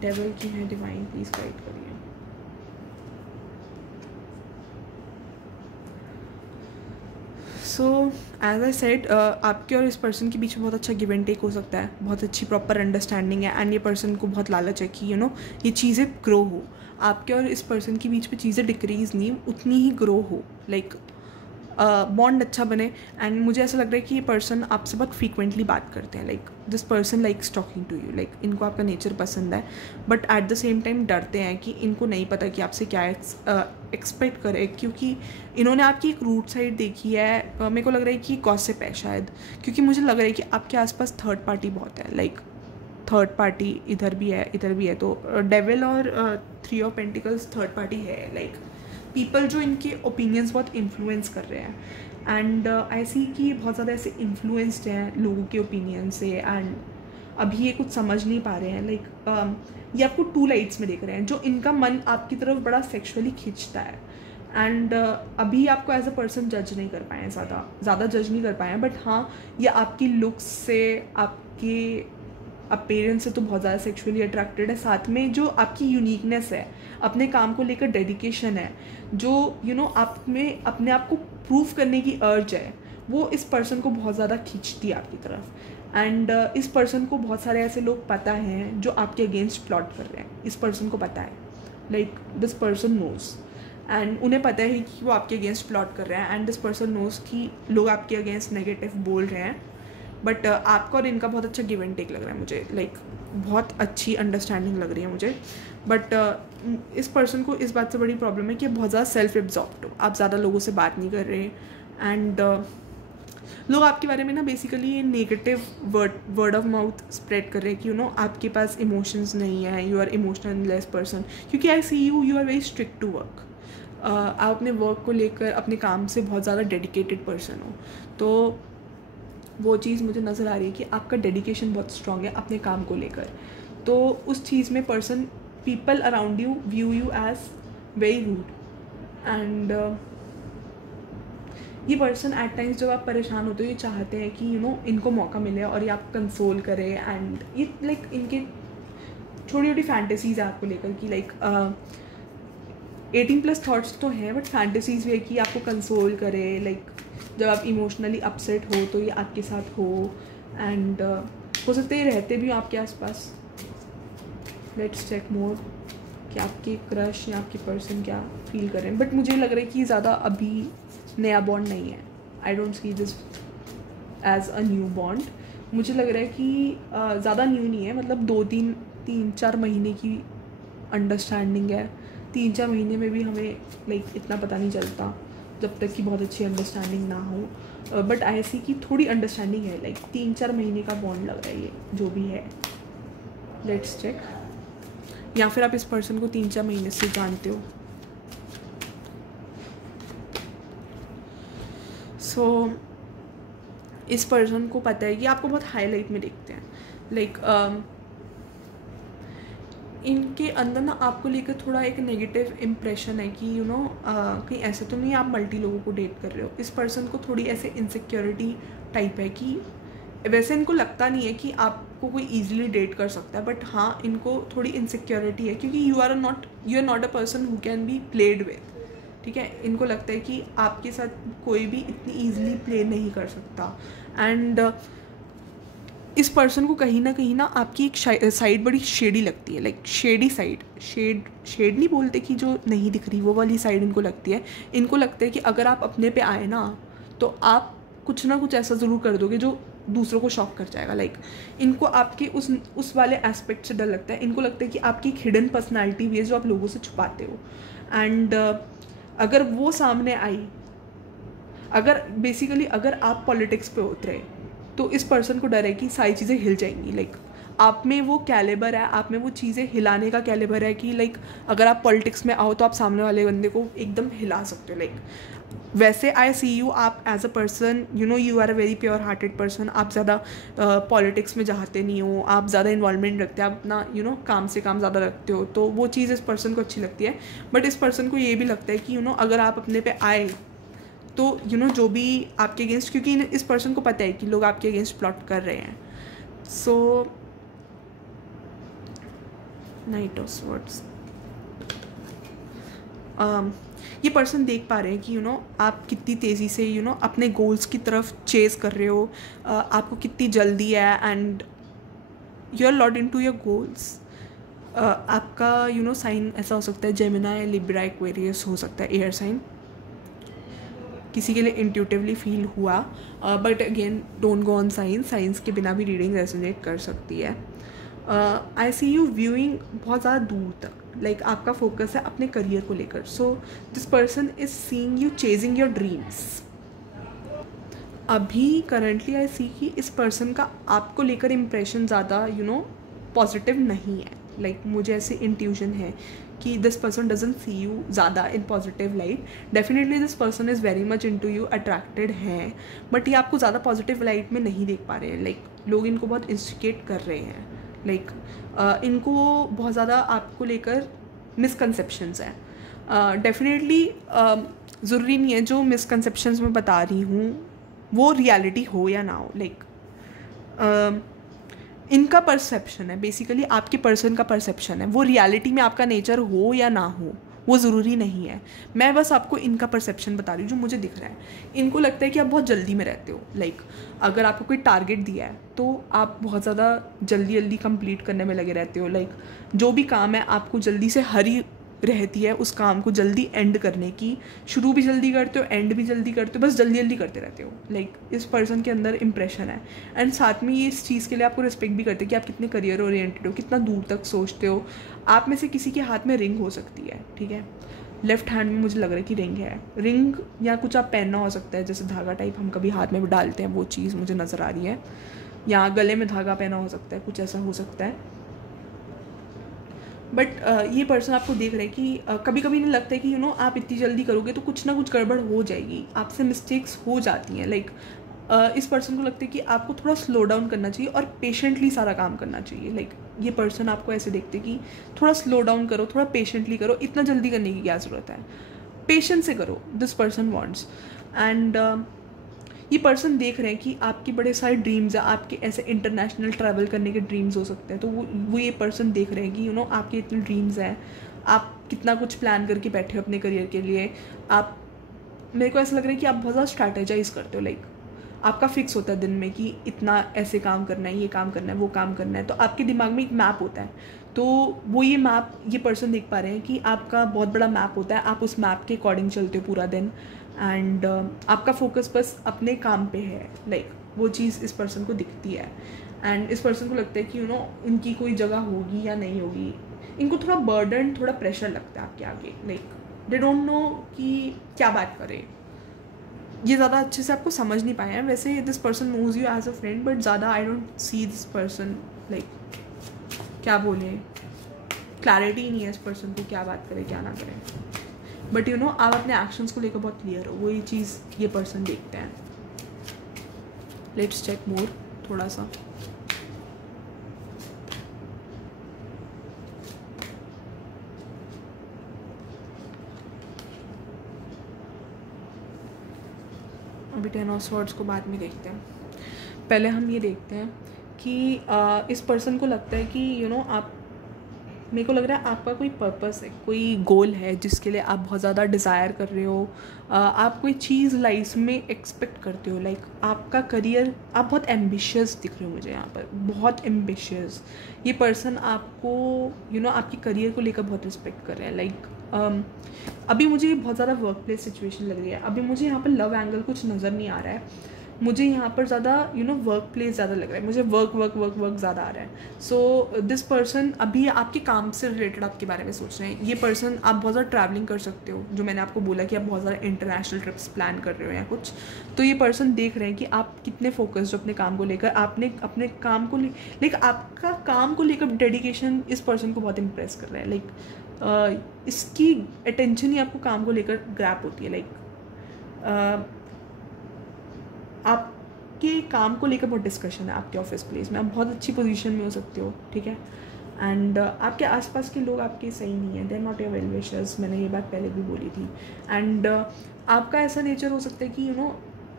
डेविल क्यों है, डिवाइन प्लीज गाइड करिए। सो एज आई सेड, आपके और इस पर्सन के बीच में बहुत अच्छा गिव एंड टेक हो सकता है, बहुत अच्छी प्रॉपर अंडरस्टैंडिंग है, एंड ये पर्सन को बहुत लालच है कि ये चीज़ें ग्रो हो। आपके और इस पर्सन के बीच में चीज़ें डिक्रीज़ नहीं, उतनी ही ग्रो हो, लाइक बॉन्ड अच्छा बने। एंड मुझे ऐसा लग रहा है कि ये पर्सन आपसे बहुत फ्रीक्वेंटली बात करते हैं, like this person likes talking to you, like इनको आपका नेचर पसंद है, but at the same time डरते हैं कि इनको नहीं पता कि आपसे क्या एक्सपेक्ट करे, क्योंकि इन्होंने आपकी एक रूट साइड देखी है। मेरे को लग रहा है कि गॉसिप है शायद, क्योंकि मुझे लग रहा है कि आपके आसपास थर्ड पार्टी बहुत है, लाइक थर्ड पार्टी इधर भी है, इधर भी है। तो डेविल और 3 ऑफ पेंटिकल्स थर्ड पार्टी है, लाइक पीपल जो इनके ओपिनियंस बहुत इन्फ्लुएंस कर रहे हैं। एंड आई सी कि बहुत ज़्यादा ऐसे इन्फ्लुएंस्ड हैं लोगों के ओपिनियन से, एंड अभी ये कुछ समझ नहीं पा रहे हैं। लाइक ये आपको 2 लाइट्स में देख रहे हैं, जो इनका मन आपकी तरफ बड़ा सेक्सुअली खींचता है। एंड अभी आपको एज अ पर्सन जज नहीं कर पाए हैं, ज़्यादा जज नहीं कर पाए हैं, बट हाँ ये आपकी लुक्स से, आपके अपीयरेंस से तो बहुत ज़्यादा सेक्सुअली अट्रैक्टेड है। साथ में जो आपकी यूनिकनेस है, अपने काम को लेकर डेडिकेशन है, जो आप में अपने आप को प्रूव करने की अर्ज है, वो इस पर्सन को बहुत ज़्यादा खींचती है आपकी तरफ। एंड इस पर्सन को बहुत सारे ऐसे लोग पता हैं जो आपके अगेंस्ट प्लॉट कर रहे हैं, इस पर्सन को पता है, like this person knows, and उन्हें पता है कि वो आपके अगेंस्ट प्लॉट कर रहे हैं, एंड दिस पर्सन नोज कि लोग आपके अगेंस्ट नेगेटिव बोल रहे हैं। बट आपका और इनका बहुत अच्छा गिव एंड टेक लग रहा है मुझे, लाइक बहुत अच्छी अंडरस्टैंडिंग लग रही है मुझे। बट इस पर्सन को इस बात से बड़ी प्रॉब्लम है कि बहुत ज़्यादा सेल्फ एब्जॉर्ब्ड हो, आप ज़्यादा लोगों से बात नहीं कर रहे, एंड लोग आपके बारे में ना बेसिकली ये negative word of mouth spread कर रहे हैं कि आपके पास इमोशंस नहीं है, you are emotional less person. क्योंकि I see you are very strict to work, आप अपने वर्क को लेकर, अपने काम से बहुत ज़्यादा डेडिकेटेड पर्सन हो, तो वो चीज़ मुझे नज़र आ रही है कि आपका डेडिकेशन बहुत स्ट्रॉन्ग है अपने काम को लेकर। तो उस चीज़ में person, people around you view you as very rude, and ये पर्सन एट टाइम्स जब आप परेशान होते हो ये चाहते हैं कि इनको मौका मिले और ये आप कंसोल करे, एंड ये लाइक इनके छोटी छोटी फैंटेसीज है आपको लेकर कि लाइक 18+ थॉट्स तो हैं, बट फैंटेसीज भी है कि आपको कंसोल करे, लाइक जब आप इमोशनली अपसेट हो तो ये आपके साथ हो, एंड हो सकते हैं रहते भी हो आपके आसपास। लेट्स चेक मोर कि आपके क्रश या आपके पर्सन क्या फील कर रहे हैं। बट मुझे लग रहा है कि ज़्यादा अभी नया बॉन्ड नहीं है, I don't see this as a new bond. मुझे लग रहा है कि ज़्यादा न्यू नहीं है, मतलब 2-3-4 महीने की अंडरस्टैंडिंग है। 3-4 महीने में भी हमें लाइक इतना पता नहीं चलता जब तक कि बहुत अच्छी अंडरस्टैंडिंग ना हो, बट आई सी कि थोड़ी अंडरस्टैंडिंग है, लाइक 3-4 महीने का बॉन्ड लग रहा है ये जो भी है। लेट्स चेक, या फिर आप इस पर्सन को 3-4 महीने से जानते हो। सो इस पर्सन को पता है कि आपको बहुत हाईलाइट में देखते हैं, लाइक इनके अंदर ना आपको लेकर थोड़ा एक नेगेटिव इम्प्रेशन है कि कहीं ऐसे तो नहीं आप मल्टी लोगों को डेट कर रहे हो। इस पर्सन को थोड़ी ऐसे इनसिक्योरिटी टाइप है कि वैसे इनको लगता नहीं है कि आपको कोई ईजिली डेट कर सकता है, बट हाँ इनको थोड़ी इनसिक्योरिटी है क्योंकि you are not a person who can be played with. ठीक है, इनको लगता है कि आपके साथ कोई भी इतनी ईजिली प्ले नहीं कर सकता। एंड इस पर्सन को कहीं ना आपकी एक साइड बड़ी शेडी लगती है, लाइक शेडी साइड। शेड नहीं बोलते कि जो नहीं दिख रही, वो वाली साइड इनको लगती है। इनको लगता है कि अगर आप अपने पे आए ना तो आप कुछ ना कुछ ऐसा ज़रूर कर दोगे जो दूसरों को शॉक कर जाएगा। लाइक इनको आपके उस वाले एस्पेक्ट से डर लगता है। इनको लगता है कि आपकी एक हिडन पर्सनैलिटी भी है जो आप लोगों से छुपाते हो। एंड अगर वो सामने आई, अगर आप पॉलिटिक्स पे उतरे तो इस पर्सन को डर है कि सारी चीज़ें हिल जाएंगी। लाइक आप में वो कैलिबर है, आप में वो चीज़ें हिलाने का कैलिबर है कि लाइक अगर आप पॉलिटिक्स में आओ तो आप सामने वाले बंदे को एकदम हिला सकते हो। लाइक वैसे आई सी यू, आप as a person you are a very pure hearted person. आप ज़्यादा पॉलिटिक्स में चाहते नहीं हो, आप ज़्यादा इन्वॉल्वमेंट रखते हैं, आप अपना काम से काम ज़्यादा रखते हो, तो वो चीज़ इस पर्सन को अच्छी लगती है। बट इस पर्सन को ये भी लगता है कि अगर आप अपने पे आए तो जो भी आपके अगेंस्ट, क्योंकि इस पर्सन को पता है कि लोग आपके अगेंस्ट प्लॉट कर रहे हैं। सो नाइट ऑफ स्वॉर्ड्स, ये पर्सन देख पा रहे हैं कि आप कितनी तेज़ी से अपने गोल्स की तरफ चेस कर रहे हो, आपको कितनी जल्दी है, and you are lot into your goals. आपका साइन ऐसा हो सकता है जेमिनी, लिब्रा, एक्वेरियस हो सकता है, एयर साइन। किसी के लिए इंट्यूटिवली फील हुआ, but again don't go on science के बिना भी रीडिंग रेजोनेट कर सकती है। आई सी यू व्यूइंग बहुत ज़्यादा दूर तक, लाइक आपका फोकस है अपने करियर को लेकर। So this person is seeing you chasing your dreams. अभी करंटली आई सी कि इस पर्सन का आपको लेकर इम्प्रेशन ज़्यादा पॉजिटिव नहीं है। लाइक मुझे ऐसे इंट्यूशन है कि this person doesn't see you ज़्यादा in positive light. Definitely this person is very much into you, attracted हैं, बट ये आपको ज़्यादा पॉजिटिव लाइट में नहीं देख पा रहे हैं। लाइक लोग इनको बहुत इंस्टिकेट कर रहे हैं। लाइक इनको बहुत ज़्यादा आपको लेकर मिसकंसेप्शंस हैं। डेफिनेटली ज़रूरी नहीं है जो मिसकंसेप्शंस मैं बता रही हूँ वो रियलिटी हो या ना हो। लाइक इनका परसेप्शन है, बेसिकली आपके पर्सन का परसेप्शन है, वो रियलिटी में आपका नेचर हो या ना हो वो ज़रूरी नहीं है। मैं बस आपको इनका परसेप्शन बता रही हूँ जो मुझे दिख रहा है। इनको लगता है कि आप बहुत जल्दी में रहते हो। लाइक अगर आपको कोई टारगेट दिया है तो आप बहुत ज़्यादा जल्दी कंप्लीट करने में लगे रहते हो। लाइक जो भी काम है आपको जल्दी से हरी रहती है उस काम को जल्दी एंड करने की। शुरू भी जल्दी करते हो, एंड भी जल्दी करते हो, बस जल्दी करते रहते हो। लाइक इस पर्सन के अंदर इंप्रेशन है। एंड साथ में ये इस चीज़ के लिए आपको रिस्पेक्ट भी करते हैं कि आप कितने करियर ओरिएंटेड हो, कितना दूर तक सोचते हो। आप में से किसी के हाथ में रिंग हो सकती है, ठीक है, लेफ्ट हैंड में मुझे लग रहा है कि रिंग है। रिंग या कुछ आप पहनना हो सकता है, जैसे धागा टाइप हम कभी हाथ में डालते हैं, वो चीज़ मुझे नज़र आ रही है। या गले में धागा पहना हो सकता है, कुछ ऐसा हो सकता है। बट ये पर्सन आपको देख रहे हैं कि कभी कभी नहीं लगता है कि आप इतनी जल्दी करोगे तो कुछ ना कुछ गड़बड़ हो जाएगी, आपसे मिस्टेक्स हो जाती हैं। लाइक इस पर्सन को लगता है कि आपको थोड़ा स्लो डाउन करना चाहिए और पेशेंटली सारा काम करना चाहिए। लाइक ये पर्सन आपको ऐसे देखते कि थोड़ा स्लो डाउन करो, थोड़ा पेशेंटली करो, इतना जल्दी करने की क्या ज़रूरत है, पेशेंस से करो। This person wants. एंड ये पर्सन देख रहे हैं कि आपके बड़े सारे ड्रीम्स हैं, आपके ऐसे इंटरनेशनल ट्रैवल करने के ड्रीम्स हो सकते हैं। तो वो ये पर्सन देख रहे हैं कि आपके इतने ड्रीम्स हैं, आप कितना कुछ प्लान करके बैठे हो अपने करियर के लिए। आप, मेरे को ऐसा लग रहा है कि आप बहुत ज़्यादा स्ट्रैटेजाइज करते हो। लाइक आपका फिक्स होता है दिन में कि इतना ऐसे काम करना है, ये काम करना है, वो काम करना है। तो आपके दिमाग में एक मैप होता है, तो वो ये मैप ये पर्सन देख पा रहे हैं कि आपका बहुत बड़ा मैप होता है, आप उस मैप के अकॉर्डिंग चलते हो पूरा दिन। एंड आपका फोकस बस अपने काम पे है। लाइक वो चीज़ इस पर्सन को दिखती है। एंड इस पर्सन को लगता है कि उनकी कोई जगह होगी या नहीं होगी। इनको थोड़ा बर्डन, थोड़ा प्रेशर लगता है आपके आगे। लाइक दे डोंट नो कि क्या बात करें, ये ज़्यादा अच्छे से आपको समझ नहीं पाए हैं। वैसे this person knows you as a friend, but ज़्यादा I don't see this person, like क्या बोले, क्लैरिटी नहीं है इस पर्सन को क्या बात करें क्या ना करें। बट आप अपने एक्शंस को लेकर बहुत क्लियर हो, वो ये चीज़ ये पर्सन देखते हैं। लेट्स चेक मोर थोड़ा सा। अभी 10 ऑफ स्वॉर्ड्स को बाद में देखते हैं। पहले हम ये देखते हैं कि इस पर्सन को लगता है कि आप, मेरे को लग रहा है आपका कोई पर्पस है, कोई गोल है जिसके लिए आप बहुत ज़्यादा डिज़ायर कर रहे हो, आप कोई चीज़ लाइफ में एक्सपेक्ट करते हो। लाइक आपका करियर, आप बहुत एम्बिशियस दिख रहे हो मुझे यहाँ पर, बहुत एम्बिशियस। ये पर्सन आपको आपके करियर को लेकर बहुत रिस्पेक्ट कर रहे हैं। लाइक अभी मुझे बहुत ज़्यादा वर्क प्लेस सिचुएशन लग रही है। अभी मुझे यहाँ पर लव एंगल कुछ नज़र नहीं आ रहा है, मुझे यहाँ पर ज़्यादा वर्क प्लेस ज़्यादा लग रहा है, मुझे वर्क ज़्यादा आ रहा है। सो दिस पर्सन अभी आपके काम से रिलेटेड आपके बारे में सोच रहे हैं। ये पर्सन, आप बहुत ज़्यादा ट्रैवलिंग कर सकते हो, जो मैंने आपको बोला कि आप बहुत ज़्यादा इंटरनेशनल ट्रिप्स प्लान कर रहे हो या कुछ। तो ये पर्सन देख रहे हैं कि आप कितने फोकस्ड हो अपने काम को लेकर, आपने अपने काम को लाइक आपका काम को लेकर डेडिकेशन इस पर्सन को बहुत इम्प्रेस कर रहा है। लाइक इसकी अटेंशन ही आपको काम को लेकर ग्रैप होती है। लाइक आपके काम को लेकर बहुत डिस्कशन है आपके ऑफिस प्लेस में, आप बहुत अच्छी पोजीशन में हो सकते हो, ठीक है। एंड आपके आसपास के लोग आपके सही नहीं है, they are not your well wishers, मैंने ये बात पहले भी बोली थी। एंड आपका ऐसा नेचर हो सकता है कि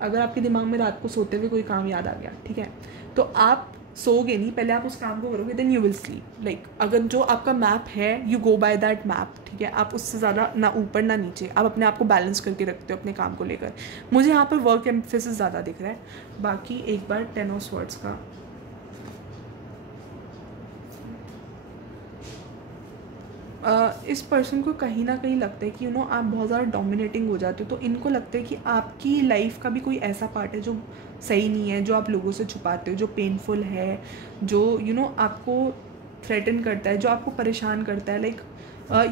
अगर आपके दिमाग में रात को सोते हुए कोई काम याद आ गया, ठीक है, तो आप सोओगे नहीं, पहले आप उस काम को करोगे, then you will sleep. Like अगर जो आपका मैप है, you go by that map, ठीक है। आप उससे ज़्यादा ना ऊपर ना नीचे, आप अपने आप को बैलेंस करके रखते हो अपने काम को लेकर। मुझे यहाँ पर वर्क एम्फेसिस ज़्यादा दिख रहा है। बाकी एक बार 10 ऑफ स्वॉर्ड्स का, इस पर्सन को कहीं ना कहीं लगता है कि आप बहुत ज़्यादा डोमिनेटिंग हो जाते हो। तो इनको लगता है कि आपकी लाइफ का भी कोई ऐसा पार्ट है जो सही नहीं है, जो आप लोगों से छुपाते हो, जो पेनफुल है, जो आपको थ्रेटन करता है, जो आपको परेशान करता है। लाइक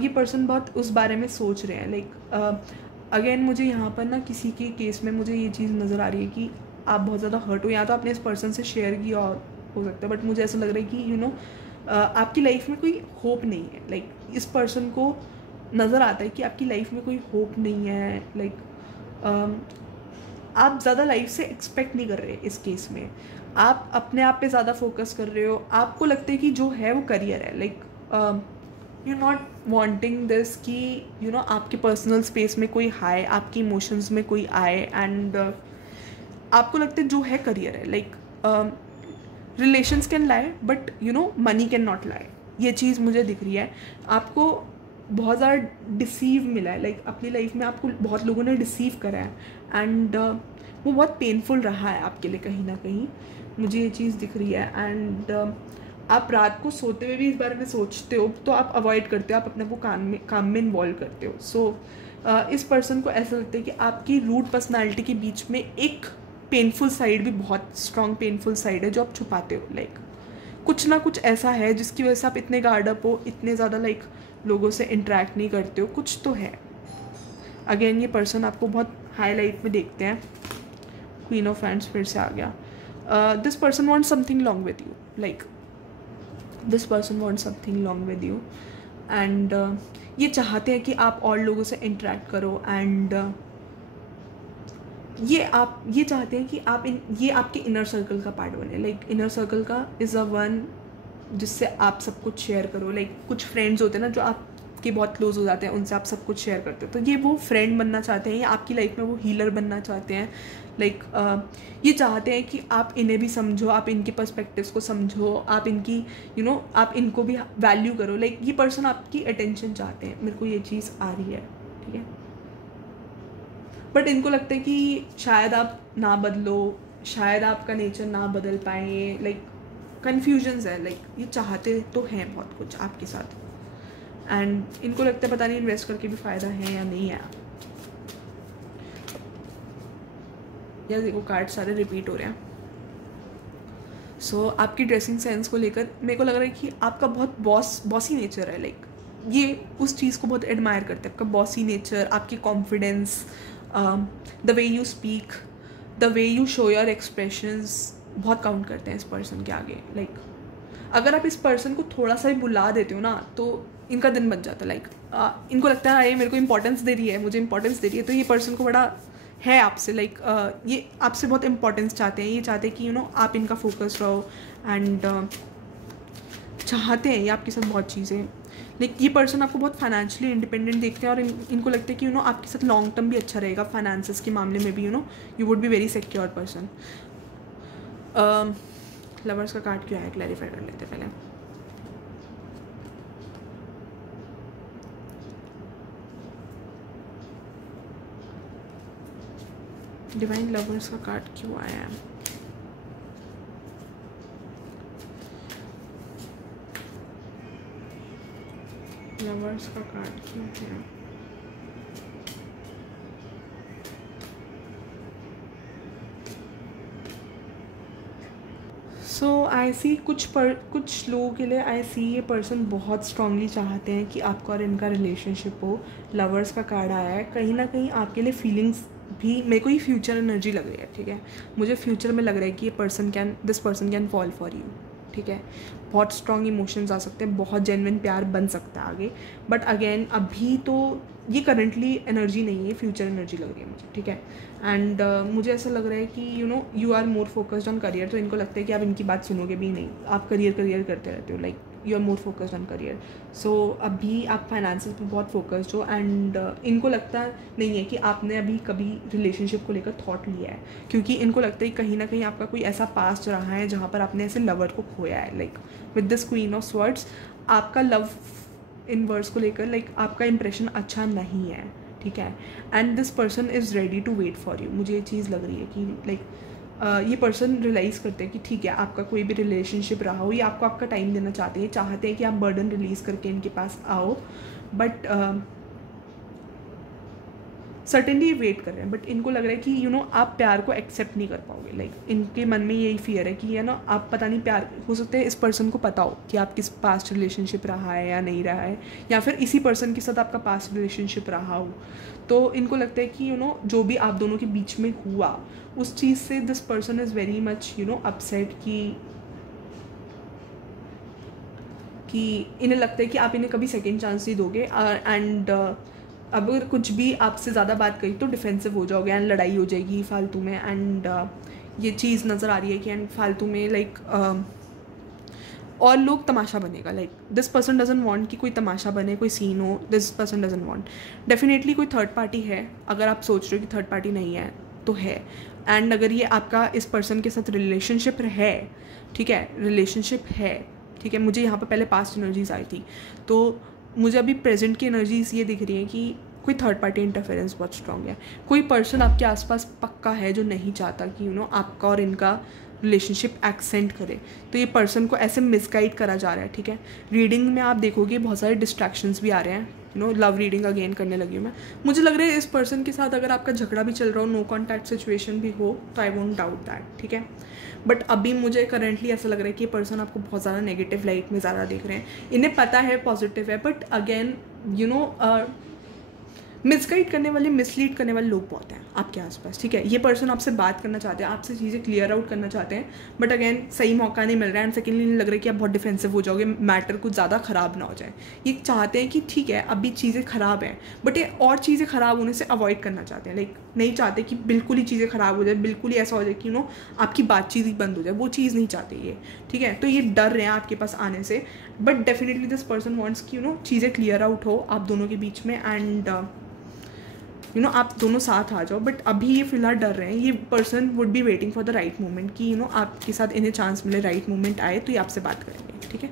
ये पर्सन बहुत उस बारे में सोच रहे हैं। लाइक अगेन मुझे यहाँ पर ना किसी के केस में मुझे ये चीज़ नज़र आ रही है कि आप बहुत ज़्यादा हर्ट हो, या तो आपने इस पर्सन से शेयर किया और हो सकता है, बट मुझे ऐसा लग रहा है कि आपकी लाइफ में कोई होप नहीं है। लाइक इस पर्सन को नज़र आता है कि आपकी लाइफ में कोई होप नहीं है। लाइक आप ज़्यादा लाइफ से एक्सपेक्ट नहीं कर रहे इस केस में, आप अपने आप पे ज़्यादा फोकस कर रहे हो। आपको लगता है कि जो है वो करियर है। Like you not wanting this कि आपके पर्सनल स्पेस में कोई आए, आपके इमोशंस में कोई आए, एंड आपको लगता है जो है करियर है। Like relations can lie but money can not lie, ये चीज़ मुझे दिख रही है। आपको बहुत ज़्यादा डिसीव मिला है। लाइक अपनी लाइफ में आपको बहुत लोगों ने डिसीव करा है, एंड वो बहुत पेनफुल रहा है आपके लिए कहीं ना कहीं, मुझे ये चीज़ दिख रही है। एंड आप रात को सोते हुए भी इस बारे में सोचते हो, तो आप अवॉइड करते हो, आप अपने को काम में इन्वॉल्व करते हो। सो इस पर्सन को ऐसा लगता है कि आपकी रूट पर्सनालिटी के बीच में एक पेनफुल साइड भी, बहुत स्ट्रॉन्ग पेनफुल साइड है जो आप छुपाते हो। लाइक कुछ ना कुछ ऐसा है जिसकी वजह से आप इतने गार्ड अप हो, इतने ज़्यादा लाइक लोगों से इंटरेक्ट नहीं करते हो, कुछ तो है। अगेन ये पर्सन आपको बहुत हाई लाइट में देखते हैं। क्वीन ऑफ हैंड्स फिर से आ गया। This person wants something long with you, like this person wants something long with you, and ये चाहते हैं कि आप और लोगों से इंटरेक्ट करो, एंड ये चाहते हैं कि ये आपके इनर सर्कल का पार्ट बने। लाइक इनर सर्कल का इज़ अ वन जिससे आप सब कुछ शेयर करो। लाइक कुछ फ्रेंड्स होते हैं ना जो आपके बहुत क्लोज हो जाते हैं, उनसे आप सब कुछ शेयर करते हो, तो ये वो फ्रेंड बनना चाहते हैं, या आपकी लाइफ में वो हीलर बनना चाहते हैं। लाइक ये चाहते हैं कि आप इन्हें भी समझो, आप इनके पर्सपेक्टिव्स को समझो, आप इनकी आप इनको भी वैल्यू करो। लाइक ये पर्सन आपकी अटेंशन चाहते हैं, मेरे को ये चीज़ आ रही है, ठीक है। बट इनको लगता है कि शायद आप ना बदलो, शायद आपका नेचर ना बदल पाए। लाइक कन्फ्यूजन्स है। लाइक ये चाहते तो हैं बहुत कुछ आपके साथ, एंड इनको लगता है पता नहीं इन्वेस्ट करके भी फ़ायदा है या नहीं है। या देखो कार्ड सारे रिपीट हो रहे हैं। सो आपकी ड्रेसिंग सेंस को लेकर मेरे को लग रहा है कि आपका बहुत बॉसी नेचर है। लाइक ये उस चीज़ को बहुत एडमायर करते हैं, आपका बॉसी नेचर, आपकी confidence, the way you speak, the way you show your expressions बहुत काउंट करते हैं इस पर्सन के आगे। लाइक अगर आप इस पर्सन को थोड़ा सा भी बुला देते हो ना, तो इनका दिन बच जाता है। लाइक इनको लगता है ये मेरे को इंपॉर्टेंस दे रही है, मुझे इंपॉर्टेंस दे रही है, तो ये पर्सन को बड़ा है आपसे। लाइक ये आपसे बहुत इंपॉर्टेंस चाहते हैं, ये चाहते हैं कि आप इनका फोकस रहो, एंड चाहते हैं ये आपके साथ बहुत चीज़ें। लाइक ये पर्सन आपको बहुत फाइनेंशियली इंडिपेंडेंट देखते हैं और इनको लगता है कि आपके साथ लॉन्ग टर्म भी अच्छा रहेगा, फाइनेंसेस के मामले में भी you would be very secure person. Lovers का कार्ड क्या है, क्लैरिफाई कर लेते पहले। डिवाइन लवर्स का कार्ड क्यों आया है? लवर्स का कार्ड क्यों है? सो आई सी कुछ लोगों के लिए आई सी ये पर्सन बहुत स्ट्रांगली चाहते हैं कि आपका और इनका रिलेशनशिप हो। लवर्स का कार्ड आया है, कहीं ना कहीं आपके लिए फीलिंग्स भी, मेरे को ही फ्यूचर एनर्जी लग रही है, ठीक है। मुझे फ्यूचर में लग रहा है कि this person can fall for you, ठीक है। बहुत स्ट्रॉन्ग इमोशंस आ सकते हैं, बहुत जेन्युइन प्यार बन सकता है आगे, बट अगेन अभी तो ये करंटली एनर्जी नहीं है, फ्यूचर एनर्जी लग रही है मुझे, ठीक है। एंड मुझे ऐसा लग रहा है कि you are more focused on career, तो इनको लगता है कि आप इनकी बात सुनोगे भी नहीं, आप करियर करते रहते हो, like you are more focused on career. So अभी आप फाइनेंसेस पे बहुत फोकस्ड हो एंड इनको लगता नहीं है कि आपने अभी कभी रिलेशनशिप को लेकर थॉट लिया है, क्योंकि इनको लगता है कहीं ना कहीं आपका कोई ऐसा पास्ट रहा है जहाँ पर आपने ऐसे लवर को खोया है। Like with this queen of swords, आपका लव इन वर्ड्स को लेकर लाइक आपका इंप्रेशन अच्छा नहीं है, ठीक है। And this person is ready to wait for you. मुझे ये चीज़ लग रही है कि लाइक ये पर्सन रियलाइज़ करते हैं कि ठीक है, आपका कोई भी रिलेशनशिप रहा हो, ये आपको आपका टाइम देना चाहते हैं, चाहते हैं कि आप बर्डन रिलीज़ करके इनके पास आओ, बट सर्टेनली वेट कर रहे हैं। बट इनको लग रहा है कि आप प्यार को एक्सेप्ट नहीं कर पाओगे। लाइक इनके मन में यही फियर है कि आप पता नहीं, प्यार हो सकता है इस पर्सन को पता हो कि आप किस पास्ट रिलेशनशिप रहा है या नहीं रहा है, या फिर इसी पर्सन के साथ आपका पास्ट रिलेशनशिप रहा हो, तो इनको लगता है कि जो भी आप दोनों के बीच में हुआ उस चीज़ से this person is very much upset, कि इन्हें लगता है कि आप इन्हें कभी सेकेंड चांस नहीं दोगे, एंड अगर कुछ भी आपसे ज़्यादा बात करी तो डिफेंसिव हो जाओगे एंड लड़ाई हो जाएगी फालतू में। एंड ये चीज़ नज़र आ रही है कि एंड फालतू में लाइक और लोग तमाशा बनेगा। Like this person doesn't want कि कोई तमाशा बने, कोई सीन हो, this person doesn't want. Definitely कोई थर्ड पार्टी है, अगर आप सोच रहे हो कि थर्ड पार्टी नहीं है तो है। एंड अगर ये आपका इस पर्सन के साथ रिलेशनशिप है, ठीक है, रिलेशनशिप है, ठीक है। मुझे यहाँ पर पहले पास्ट एनर्जीज आई थी, तो मुझे अभी प्रेजेंट की एनर्जीज ये दिख रही है कि कोई थर्ड पार्टी इंटरफेरेंस बहुत स्ट्रांग है। कोई पर्सन आपके आसपास पक्का है जो नहीं चाहता कि आपका और इनका रिलेशनशिप एक्सेंट करे, तो ये पर्सन को ऐसे मिसगाइड करा जा रहा है, ठीक है। रीडिंग में आप देखोगे बहुत सारे डिस्ट्रैक्शंस भी आ रहे हैं, लव रीडिंग अगेन करने लगी हूँ मैं। मुझे लग रहा है इस पर्सन के साथ अगर आपका झगड़ा भी चल रहा हो, नो कॉन्टैक्ट सिचुएशन भी हो, तो आई वोंट डाउट दैट, ठीक है। बट अभी मुझे करंटली ऐसा लग रहा है कि ये पर्सन आपको बहुत ज़्यादा नेगेटिव लाइट में ज़्यादा देख रहे हैं। इन्हें पता है पॉजिटिव है, बट अगेन मिसगाइड करने वाले, मिसलीड करने वाले लोग बहुत हैं आपके आसपास, ठीक है। ये पर्सन आपसे बात करना चाहते हैं, आपसे चीज़ें क्लियर आउट करना चाहते हैं, बट अगेन सही मौका नहीं मिल रहा है। एंड सेकेंडली नहीं लग रहा है कि आप बहुत डिफेंसिव हो जाओगे, मैटर कुछ ज़्यादा ख़राब ना हो जाए। ये चाहते हैं कि ठीक है अभी चीज़ें ख़राब हैं, बट ये और चीज़ें ख़राब होने से अवॉइड करना चाहते हैं। लाइक नहीं चाहते कि बिल्कुल ही चीज़ें ख़राब हो जाए, बिल्कुल ही ऐसा हो जाए कि आपकी बातचीत ही बंद हो जाए, वो चीज़ नहीं चाहते ये, ठीक है। तो ये डर रहे हैं आपके पास आने से, but definitely this person wants कि चीज़ें क्लियर आउट हो आप दोनों के बीच में, एंड आप दोनों साथ आ जाओ। बट अभी ये फिलहाल डर रहे हैं। ये person would be waiting for the right moment कि आपके साथ इन्हें चांस मिले, राइट मोमेंट आए तो ये आपसे बात करेंगे, ठीक है।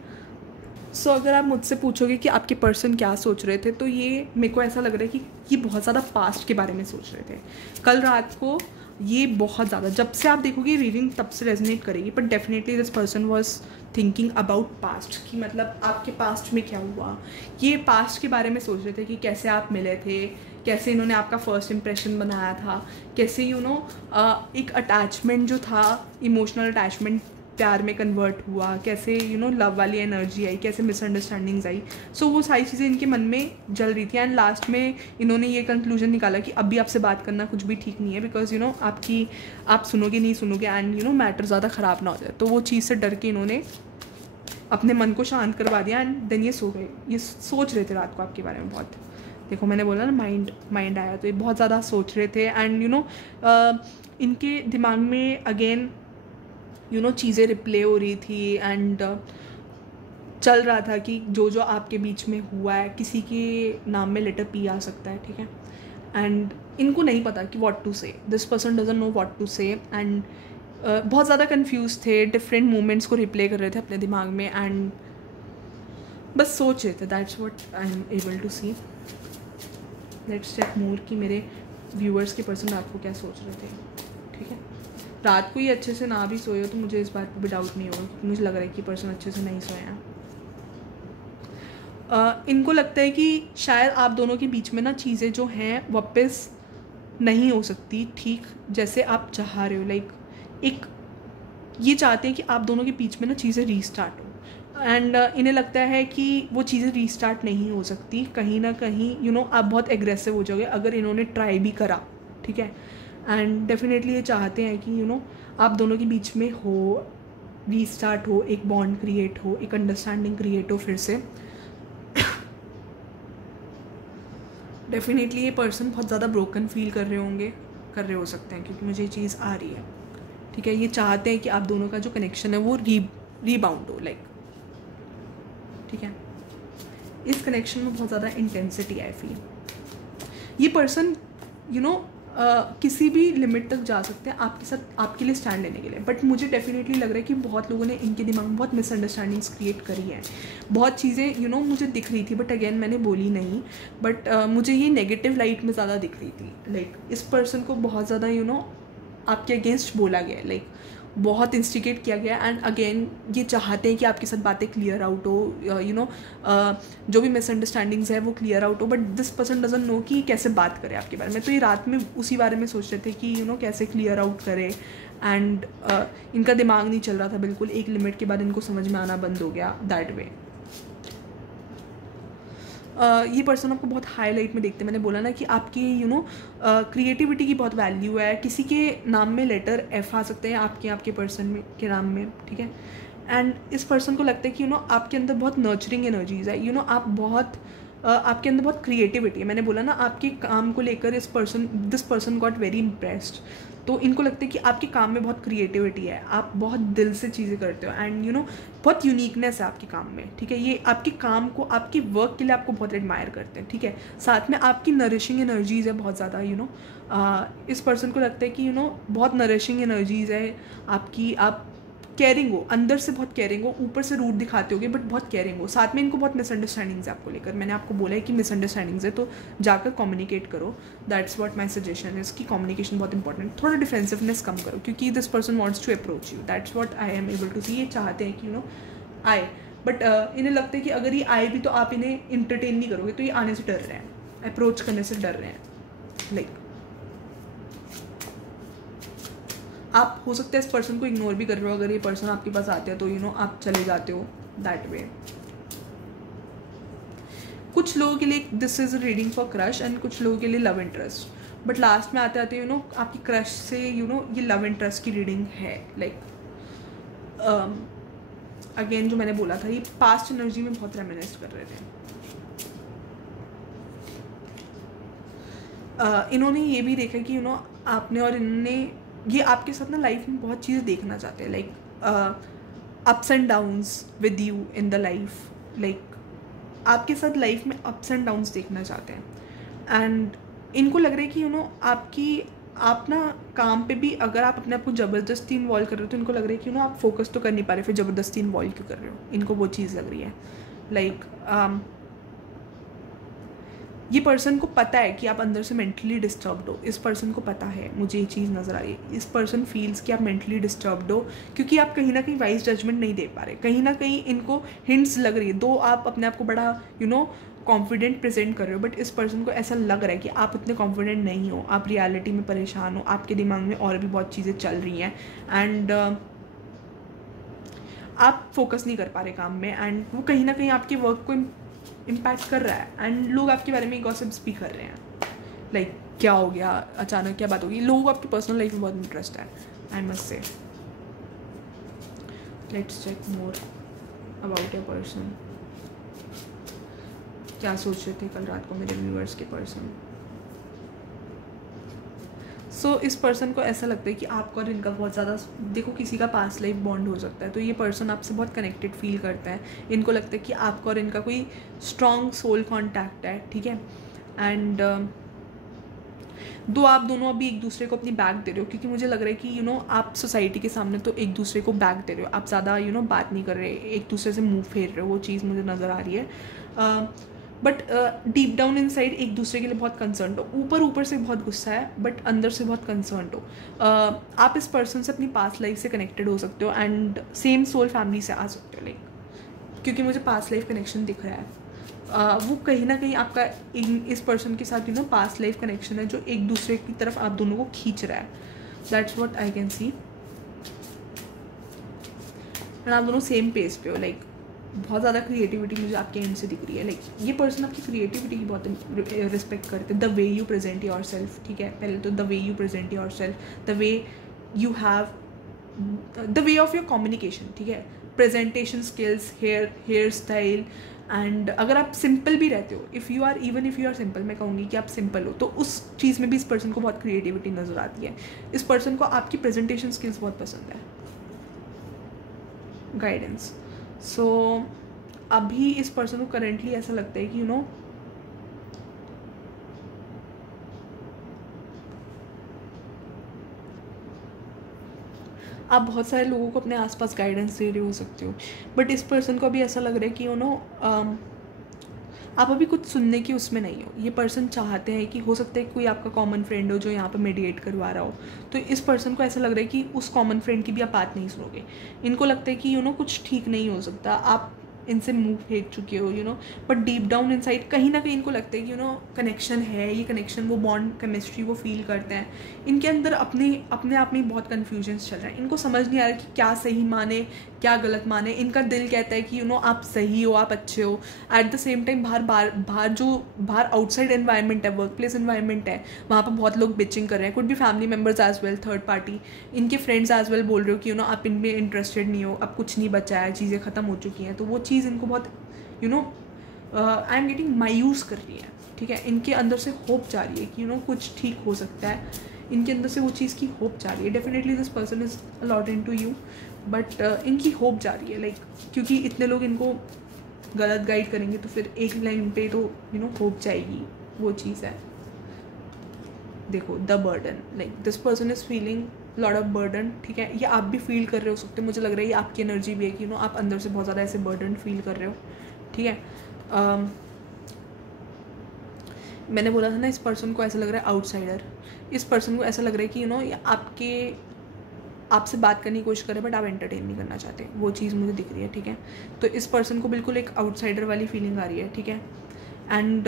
सो अगर आप मुझसे पूछोगे कि आपके पर्सन क्या सोच रहे थे, तो ये मेरे को ऐसा लग रहा है कि ये बहुत ज़्यादा पास्ट के बारे में सोच रहे थे कल रात को। ये बहुत ज़्यादा, जब से आप देखोगे रीडिंग तब से रेजोनेट करेगी, but definitely this person was thinking about past, कि मतलब आपके पास्ट में क्या हुआ। ये पास्ट के बारे में सोच रहे थे कि कैसे आप मिले थे, कैसे इन्होंने आपका फर्स्ट इंप्रेशन बनाया था, कैसे एक अटैचमेंट जो था, इमोशनल अटैचमेंट प्यार में कन्वर्ट हुआ, कैसे लव वाली एनर्जी आई, कैसे मिसअंडरस्टैंडिंग्स आई। सो वो सारी चीज़ें इनके मन में जल रही थी, एंड लास्ट में इन्होंने ये कंक्लूजन निकाला कि अभी आपसे बात करना कुछ भी ठीक नहीं है, बिकॉज आप सुनोगे नहीं सुनोगे, एंड मैटर ज़्यादा ख़राब ना हो जाए। तो वो चीज़ से डर के इन्होंने अपने मन को शांत करवा दिया, एंड देन ये सो गए। ये सोच रहे थे रात को आपके बारे में बहुत। देखो मैंने बोला ना, माइंड आया, तो ये बहुत ज़्यादा सोच रहे थे, एंड इनके दिमाग में अगेन चीज़ें रिप्ले हो रही थी, एंड चल रहा था कि जो जो आपके बीच में हुआ है, किसी के नाम में लेटर पी आ सकता है, ठीक है। एंड इनको नहीं पता कि what to say, this person doesn't know what to say, and बहुत ज़्यादा कंफ्यूज थे, डिफरेंट मोमेंट्स को रिप्ले कर रहे थे अपने दिमाग में, एंड बस सोच रहे थे। That's what I am able to see. Let's check more कि मेरे व्यूअर्स के पर्सन रात को क्या सोच रहे थे, ठीक है। रात को ही अच्छे से ना भी सोए हो तो मुझे इस बात पर भी डाउट नहीं होगा, क्योंकि मुझे लग रहा है कि पर्सन अच्छे से नहीं सोए हैं। इनको लगता है कि शायद आप दोनों के बीच में ना चीज़ें जो हैं वापस नहीं हो सकती ठीक जैसे आप चाह रहे हो। लाइक एक ये चाहते हैं कि आप दोनों के बीच में ना चीज़ें रीस्टार्ट हो, एंड इन्हें लगता है कि वो चीज़ें रीस्टार्ट नहीं हो सकती। कहीं ना कहीं आप बहुत एग्रेसिव हो जाओगे अगर इन्होंने ट्राई भी करा, ठीक है। एंड डेफिनेटली ये चाहते हैं कि आप दोनों के बीच में हो, रीस्टार्ट हो, एक बॉन्ड क्रिएट हो, एक अंडरस्टैंडिंग क्रिएट हो फिर से। डेफिनेटली ये पर्सन बहुत ज़्यादा ब्रोकन फील कर रहे हो सकते हैं, क्योंकि मुझे ये चीज़ आ रही है, ठीक है। ये चाहते हैं कि आप दोनों का जो कनेक्शन है वो रीबाउंड हो, लाइक, ठीक है। इस कनेक्शन में बहुत ज़्यादा इंटेंसिटी आई फील। ये पर्सन किसी भी लिमिट तक जा सकते हैं आपके साथ, आपके लिए स्टैंड लेने के लिए। बट मुझे डेफिनेटली लग रहा है कि बहुत लोगों ने इनके दिमाग में बहुत मिसअंडरस्टैंडिंग्स क्रिएट करी हैं, बहुत चीज़ें मुझे दिख रही थी, बट अगेन मैंने बोली नहीं। बट मुझे ये नेगेटिव लाइट में ज़्यादा दिख रही थी। लाइक इस पर्सन को बहुत ज़्यादा आपके अगेंस्ट बोला गया है, लाइक बहुत इंस्टिगेट किया गया। एंड अगेन ये चाहते हैं कि आपके साथ बातें क्लियर आउट हो, जो भी मिसअंडरस्टैंडिंग्स है वो क्लियर आउट हो। But this person doesn't no कि कैसे बात करे आपके बारे में। तो ये रात में उसी बारे में सोच रहे थे कि कैसे क्लियर आउट करे। एंड इनका दिमाग नहीं चल रहा था बिल्कुल। एक लिमिट के बाद इनको समझ में आना बंद हो गया दैट वे। ये पर्सन आपको बहुत हाईलाइट में देखते हैं। मैंने बोला ना कि आपकी क्रिएटिविटी की बहुत वैल्यू है। किसी के नाम में लेटर एफ आ सकते हैं, आपके पर्सन में के नाम में, ठीक है। एंड इस पर्सन को लगता है कि आपके अंदर बहुत नर्चरिंग एनर्जीज है, आप बहुत आपके अंदर बहुत क्रिएटिविटी है। मैंने बोला ना आपके काम को लेकर this person got very impressed. तो इनको लगता है कि आपके काम में बहुत क्रिएटिविटी है, आप बहुत दिल से चीज़ें करते हो, एंड बहुत यूनिकनेस है आपके काम में, ठीक है। ये आपके काम को, आपके वर्क के लिए आपको बहुत एडमायर करते हैं, ठीक है। साथ में आपकी नरिशिंग एनर्जीज़ है बहुत ज़्यादा। इस पर्सन को लगता है कि बहुत नरिशिंग एनर्जीज़ है आपकी। आप केयरिंग हो, अंदर से बहुत केयरिंग हो, ऊपर से रूट दिखाते होगे बट बहुत केयरिंग हो। साथ में इनको बहुत मिसअंडरस्टैंडिंग्स है आपको लेकर। मैंने आपको बोला है कि मिसअंडरस्टैंडिंग्स है तो जाकर कम्युनिकेट करो। That's what my suggestion is कि कम्युनिकेशन बहुत इंपॉर्टेंट। थोड़ा डिफेंसिवनेस कम करो, क्योंकि this person wants to approach you. That's what I am able to see. ये चाहते हैं कि आए, बट इन्हें लगता है कि अगर ये आए भी तो आप इन्हें इंटरटेन नहीं करोगे, तो ये आने से डर रहे हैं, अप्रोच करने से डर रहे हैं। लाइक आप हो सकता है इस पर्सन को इग्नोर भी कर रहे हो। अगर ये पर्सन आपके पास आते हैं तो आप चले जाते हो दैट वे। कुछ लोगों के लिए this is reading for crush and कुछ लोगों के लिए लव इंटरेस्ट। बट लास्ट में आते आते आपकी क्रश से ये लव इंटरेस्ट की रीडिंग है। लाइक अगेन जो मैंने बोला था, ये पास्ट एनर्जी में बहुत रेमिनिस्ट कर रहे थे। इन्होंने ये भी देखा कि आपने और इन्होंने ये आपके साथ ना लाइफ में बहुत चीज़ें देखना चाहते हैं। Like ups and downs with you in the life. Like आपके साथ लाइफ में अप्स एंड डाउन्स देखना चाहते हैं। एंड इनको लग रहा है कि आप ना काम पे भी अगर आप अपने आप को ज़बरदस्ती इन्वॉल्व कर रहे हो तो इनको लग रहा है कि आप फोकस तो कर नहीं पा रहे, फिर ज़बरदस्ती इन्वॉल्व क्यों कर रहे हो। इनको वो चीज़ लग रही है। लाइक ये पर्सन को पता है कि आप अंदर से मेंटली डिस्टर्ब्ड हो। इस पर्सन को पता है, मुझे ये चीज़ नज़र आ रही है। इस पर्सन फील्स कि आप मेंटली डिस्टर्ब्ड हो, क्योंकि आप कहीं ना कहीं वाइज जजमेंट नहीं दे पा रहे। कहीं ना कहीं इनको हिंट्स लग रही है। दो आप अपने आप को बड़ा कॉन्फिडेंट प्रेजेंट कर रहे हो, बट इस पर्सन को ऐसा लग रहा है कि आप इतने कॉन्फिडेंट नहीं हो, आप रियलिटी में परेशान हो, आपके दिमाग में और भी बहुत चीज़ें चल रही हैं, एंड आप फोकस नहीं कर पा रहे काम में। एंड वो कहीं ना कहीं आपके वर्क को इम्पैक्ट कर रहा है, एंड लोग आपके बारे में गॉसिप्स भी कर रहे हैं। लाइक क्या हो गया, अचानक क्या बात होगी। लोगों को आपकी पर्सनल लाइफ में बहुत इंटरेस्ट है, I must say. Let's check more about your person. क्या सोच रहे थे कल रात को मेरे व्यूअर्स के पर्सन। सो इस पर्सन को ऐसा लगता है कि आपका और इनका बहुत ज़्यादा, देखो किसी का पास्ट लाइफ बॉन्ड हो सकता है, तो ये पर्सन आपसे बहुत कनेक्टेड फील करता है। इनको लगता है कि आपका और इनका कोई स्ट्रॉन्ग सोल कॉन्टैक्ट है, ठीक है। एंड दो आप दोनों अभी एक दूसरे को अपनी बैक दे रहे हो, क्योंकि मुझे लग रहा है कि आप सोसाइटी के सामने तो एक दूसरे को बैक दे रहे हो, आप ज़्यादा बात नहीं कर रहे, एक दूसरे से मुंह फेर रहे हो, वो चीज़ मुझे नज़र आ रही है। But deep down in side एक दूसरे के लिए बहुत कंसर्न हो, ऊपर से बहुत गुस्सा है बट अंदर से बहुत कंसर्न हो। आप इस पर्सन से अपनी पास्ट लाइफ से कनेक्टेड हो सकते हो एंड सेम सोल फैमिली से आ सकते हो, लाइक क्योंकि मुझे पास्ट लाइफ कनेक्शन दिख रहा है। वो कहीं ना कहीं आपका इस पर्सन के साथ पास्ट लाइफ कनेक्शन है जो एक दूसरे की तरफ आप दोनों को खींच रहा है। That's what I can C. And आप दोनों सेम पेज पे हो, लाइक बहुत ज़्यादा क्रिएटिविटी मुझे आपके एंड से दिख रही है। लाइक ये पर्सन आपकी क्रिएटिविटी की बहुत रिस्पेक्ट करते हैं, the way you present yourself, ठीक है। पहले तो the way you present yourself, the way you have the way of your communication, ठीक है। Presentation skills, hair style, and अगर आप सिंपल भी रहते हो, इफ़ यू आर सिंपल, मैं कहूँगी कि आप सिंपल हो, तो उस चीज़ में भी इस पर्सन को बहुत क्रिएटिविटी नज़र आती है। इस पर्सन को आपकी प्रेजेंटेशन स्किल्स बहुत पसंद है, गाइडेंस। सो अभी इस पर्सन को करेंटली ऐसा लगता है कि आप बहुत सारे लोगों को अपने आसपास गाइडेंस दे रहे हो सकते हो, बट इस पर्सन को अभी ऐसा लग रहा है कि आप अभी कुछ सुनने की उसमें नहीं हो। ये पर्सन चाहते हैं कि हो सकता है कोई आपका कॉमन फ्रेंड हो जो यहाँ पे मेडिएट करवा रहा हो, तो इस पर्सन को ऐसा लग रहा है कि उस कॉमन फ्रेंड की भी आप बात नहीं सुनोगे। इनको लगता है कि कुछ ठीक नहीं हो सकता, आप इनसे मुंह फेंक चुके हो, बट डीप डाउन इनसाइड कहीं ना कहीं इनको लगता है कि कनेक्शन है, ये कनेक्शन, वो बॉन्ड, केमिस्ट्री वो फील करते हैं। इनके अंदर अपने आप में बहुत कन्फ्यूजन्स चल रहे हैं। इनको समझ नहीं आ रहा कि क्या सही माने क्या गलत माने। इनका दिल कहता है कि आप सही हो, आप अच्छे हो। एट द सेम टाइम बाहर आउटसाइड एनवायरनमेंट है, वर्क प्लेस एनवायरनमेंट है, वहाँ पर बहुत लोग बिचिंग कर रहे हैं। Could be family members as well, third party, इनके फ्रेंड्स एज वेल बोल रहे हो कि आप इनमें इंटरेस्टेड नहीं हो, अब कुछ नहीं बचा है, चीज़ें ख़त्म हो चुकी हैं। तो वो चीज़ इनको बहुत आई एम गेटिंग मायूस कर रही है, ठीक है। इनके अंदर से होप जा रही है कि कुछ ठीक हो सकता है। इनके अंदर से वो चीज़ की होप जा रही है। Definitely this person is a lot into you, but इनकी होप जा रही है, लाइक क्योंकि इतने लोग इनको गलत गाइड करेंगे तो फिर एक लाइन पे तो होप जाएगी, वो चीज़ है। देखो the burden, like this person is feeling lot of burden, ठीक है। ये आप भी फील कर रहे हो सकते, मुझे लग रहा है ये आपकी एनर्जी भी है कि आप अंदर से बहुत ज़्यादा ऐसे बर्डन फील कर रहे हो, ठीक है। मैंने बोला था ना, इस पर्सन को ऐसा लग रहा है आउटसाइडर। इस पर्सन को ऐसा लग रहा है कि आपसे बात करने की कोशिश कर रहे हैं बट आप एंटरटेन नहीं करना चाहते, वो चीज़ मुझे दिख रही है, ठीक है। तो इस पर्सन को बिल्कुल एक आउटसाइडर वाली फीलिंग आ रही है, ठीक है। एंड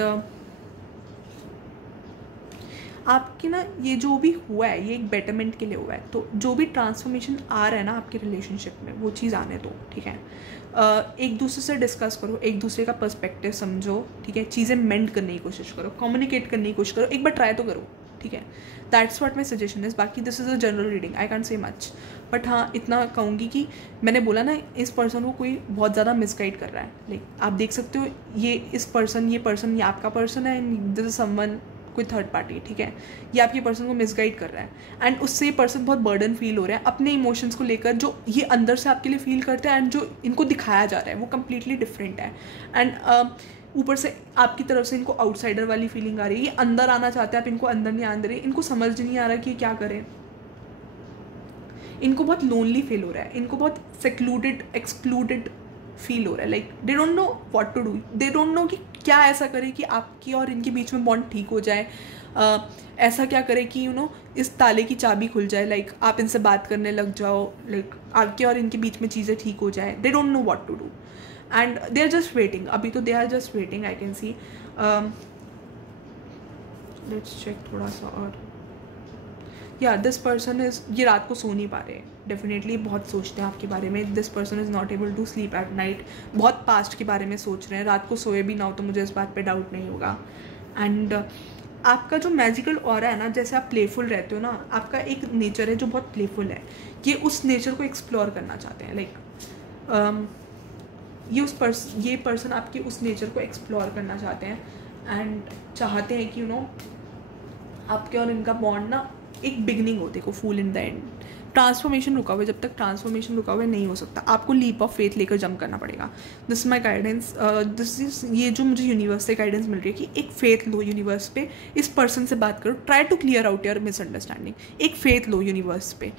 आपकी ना ये जो भी हुआ है ये एक बेटरमेंट के लिए हुआ है, तो जो भी ट्रांसफॉर्मेशन आ रहा है ना आपके रिलेशनशिप में, वो चीज़ आने दो, ठीक है। एक दूसरे से डिस्कस करो, एक दूसरे का पर्सपेक्टिव समझो, ठीक है। चीज़ें मेंड करने की कोशिश करो, कम्युनिकेट करने की कोशिश करो, एक बार ट्राई तो करो, ठीक है। That's what my suggestion is. बाकी this is a general reading, I can't say much, but हाँ इतना कहूँगी कि मैंने बोला ना, इस पर्सन को कोई बहुत ज़्यादा मिसगाइड कर रहा है। लाइक आप देख सकते हो ये पर्सन ये आपका पर्सन है एंड दिस इज समवन, कोई थर्ड पार्टी, ठीक है। ये आपके पर्सन को मिसगाइड कर रहा है एंड उससे ये पर्सन बहुत बर्डन फील हो रहा है अपने इमोशंस को लेकर, जो ये अंदर से आपके लिए फील करते हैं एंड जो इनको दिखाया जा रहा है वो कम्प्लीटली डिफरेंट है। एंड ऊपर से आपकी तरफ से इनको आउटसाइडर वाली फीलिंग आ रही है। ये अंदर आना चाहते हैं, आप इनको अंदर नहीं आने दे रहे। इनको समझ नहीं आ रहा कि क्या करें। इनको बहुत लोनली फील हो रहा है, इनको बहुत सेक्लूडेड, एक्सक्लूडेड फील हो रहा है। Like they don't know what to do, they don't know कि क्या ऐसा करे कि आपकी और इनके बीच में बॉन्ड ठीक हो जाए। ऐसा क्या करे कि इस ताले की चाबी खुल जाए, लाइक आप इनसे बात करने लग जाओ, लाइक आपके और इनके बीच में चीज़ें ठीक हो जाए। They don't know what to do and they are just waiting. अभी तो they are just waiting, I can see. Let's check थोड़ा सा और। या दिस पर्सन इज, ये रात को सो नहीं पा रहे, डेफिनेटली बहुत सोचते हैं आपके बारे में। This person is not able to sleep at night, बहुत पास्ट के बारे में सोच रहे हैं। रात को सोए भी ना हो तो मुझे इस बात पे डाउट नहीं होगा। एंड आपका जो मैजिकल ऑरा है ना, जैसे आप प्लेफुल रहते हो ना, आपका एक नेचर है जो बहुत प्लेफुल है। ये उस नेचर को एक्सप्लोर करना चाहते हैं। लाइक ये पर्सन आपके उस नेचर को एक्सप्लोर करना चाहते हैं एंड चाहते हैं कि आपके और इनका बॉन्ड ना एक बिगनिंग हो, देखो फूल इन द एंड। ट्रांसफॉर्मेशन रुका हुआ है, जब तक ट्रांसफॉर्मेशन रुका हुआ है नहीं हो सकता, आपको लीप ऑफ फेथ लेकर जंप करना पड़ेगा। This is my guidance, this is ये जो मुझे यूनिवर्स से गाइडेंस मिल रही है कि एक फेथ लो यूनिवर्स पे, इस पर्सन से बात करो, try to clear out your misunderstanding. एक फेथ लो यूनिवर्स पे,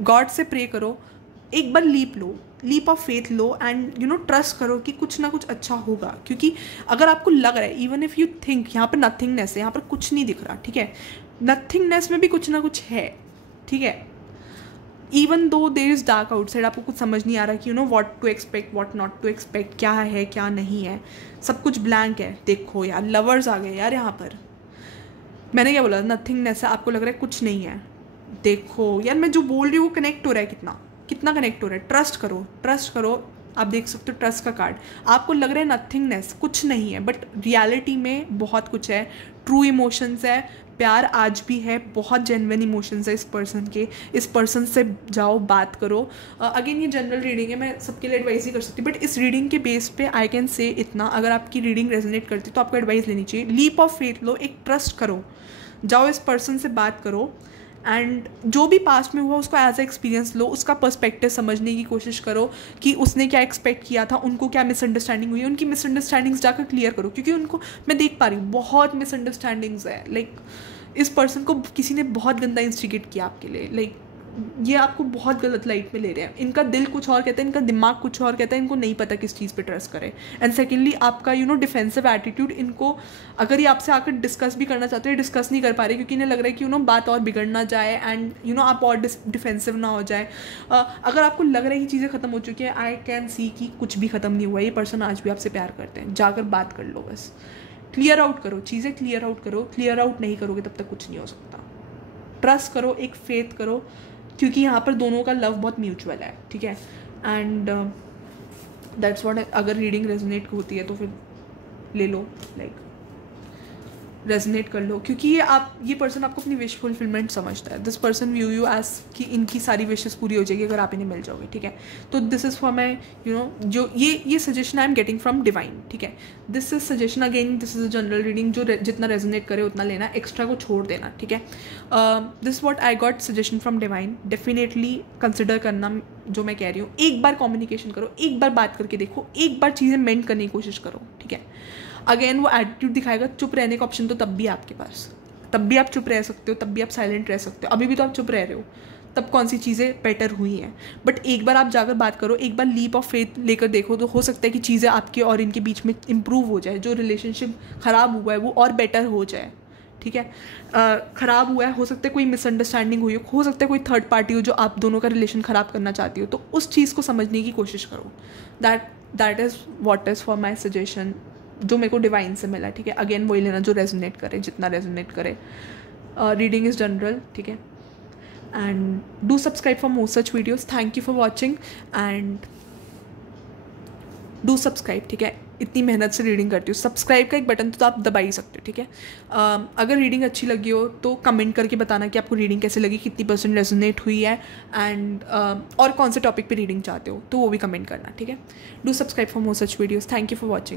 गॉड से प्रे करो, एक बार लीप लो, लीप ऑफ फेथ लो, एंड यू नो ट्रस्ट करो कि कुछ ना कुछ अच्छा होगा। क्योंकि अगर आपको लग रहा है, इवन इफ़ यू थिंक यहाँ पर नथिंगनेस है, यहाँ पर कुछ नहीं दिख रहा, ठीक है, नथिंगनेस में भी कुछ ना कुछ है, ठीक है। Even though there is dark outside, आपको कुछ समझ नहीं आ रहा कि you know what to expect, what not to expect, क्या है क्या नहीं है, सब कुछ ब्लैंक है। देखो यार, लवर्स आ गए यार यहाँ पर। मैंने क्या बोला, नथिंगनेस है, आपको लग रहा है कुछ नहीं है। देखो यार, मैं जो बोल रही हूँ वो कनेक्ट हो रहा है, कितना कितना कनेक्ट हो रहा है। ट्रस्ट करो, ट्रस्ट करो। आप देख सकते हो ट्रस्ट का कार्ड, आपको लग रहा है नथिंगनेस, कुछ नहीं है, बट रियलिटी में बहुत कुछ है। ट्रू इमोशंस है, प्यार आज भी है, बहुत जेन्युइन इमोशंस है इस पर्सन के। इस पर्सन से जाओ, बात करो। अगेन ये जनरल रीडिंग है, मैं सबके लिए एडवाइस ही कर सकती हूँ, बट इस रीडिंग के बेस पे आई कैन से इतना, अगर आपकी रीडिंग रेजोनेट करती है तो आपको एडवाइस लेनी चाहिए। लीप ऑफ फेथ लो, एक ट्रस्ट करो, जाओ इस पर्सन से बात करो, एंड जो भी पास्ट में हुआ उसको एज ए एक्सपीरियंस लो, उसका पर्सपेक्टिव समझने की कोशिश करो कि उसने क्या एक्सपेक्ट किया था, उनको क्या मिसअंडरस्टैंडिंग हुई, उनकी मिसअंडरस्टैंडिंग्स जाकर क्लियर करो। क्योंकि उनको, मैं देख पा रही हूँ बहुत मिसअंडरस्टैंडिंग्स है। लाइक इस पर्सन को किसी ने बहुत गंदा इंस्टिगेट किया आपके लिए, लाइक ये आपको बहुत गलत लाइट में ले रहे हैं। इनका दिल कुछ और कहता है, इनका दिमाग कुछ और कहता है, इनको नहीं पता किस चीज़ पे ट्रस्ट करें। एंड सेकेंडली आपका यू नो डिफेंसिव एटीट्यूड, इनको अगर ये आपसे आकर डिस्कस भी करना चाहते हैं, डिस्कस नहीं कर पा रहे क्योंकि इन्हें लग रहा है कि यू नो बात और बिगड़ ना जाए, एंड यू नो आप और डिफेंसिव ना हो जाए। अगर आपको लग रहा है कि चीज़ें खत्म हो चुकी हैं, आई कैन सी कि कुछ भी खत्म नहीं हुआ है, ये पर्सन आज भी आपसे प्यार करते हैं। जाकर बात कर लो, बस क्लियर आउट करो चीज़ें, क्लियर आउट करो। क्लियर आउट नहीं करोगे तब तक कुछ नहीं हो सकता। ट्रस्ट करो, एक फेथ करो, क्योंकि यहाँ पर दोनों का लव बहुत म्यूचुअल है, ठीक है। एंड दैट्स व्हाट, अगर रीडिंग रेजोनेट होती है तो फिर ले लो, लाइक रेजोनेट कर लो, क्योंकि ये पर्सन आपको अपनी विश फुलफिलमेंट समझता है। This person view you as कि इनकी सारी विशेस पूरी हो जाएगी अगर आप इन्हें मिल जाओगे, ठीक है। तो this is for my you know, जो ये suggestion I am getting from divine, ठीक है। This is suggestion, again this is a general reading, जो जितना रेजोनेट करे उतना लेना, एक्स्ट्रा को छोड़ देना, ठीक है। This what I got suggestion from divine. Definitely consider करना जो मैं कह रही हूँ। एक बार कम्युनिकेशन करो, एक बार बात करके देखो, एक बार चीज़ें मेंट करने की कोशिश करो, ठीक है। अगेन वो एटीट्यूड दिखाएगा, चुप रहने का ऑप्शन तो तब भी आपके पास, तब भी आप चुप रह सकते हो, तब भी आप साइलेंट रह सकते हो। अभी भी तो आप चुप रह रहे हो, तब कौन सी चीज़ें बेटर हुई हैं। बट एक बार आप जाकर बात करो, एक बार लीप ऑफ फेथ लेकर देखो, तो हो सकता है कि चीज़ें आपके और इनके बीच में इम्प्रूव हो जाए। जो रिलेशनशिप ख़राब हुआ है वो और बेटर हो जाए, ठीक है। ख़राब हुआ है, हो सकता है कोई मिसअंडरस्टैंडिंग हुई हो सकता है कोई थर्ड पार्टी हो जो आप दोनों का रिलेशन ख़राब करना चाहती हो, तो उस चीज़ को समझने की कोशिश करो। That is what is for my suggestion, जो मेरे को डिवाइन से मिला, ठीक है। अगेन वही लेना जो रेजोनेट करे, जितना रेजोनेट करे। रीडिंग इज़ जनरल, ठीक है। And do subscribe for more such videos. Thank you for watching and do subscribe, ठीक है। इतनी मेहनत से रीडिंग करती हूँ, सब्सक्राइब का एक बटन तो आप दबा ही सकते हो, ठीक है। अगर रीडिंग अच्छी लगी हो तो कमेंट करके बताना कि आपको रीडिंग कैसे लगी, कितनी % रेजोनेट हुई है, एंड और कौन से टॉपिक पे रीडिंग चाहते हो तो वो भी कमेंट करना, ठीक है। Do subscribe for more such videos. Thank you for watching.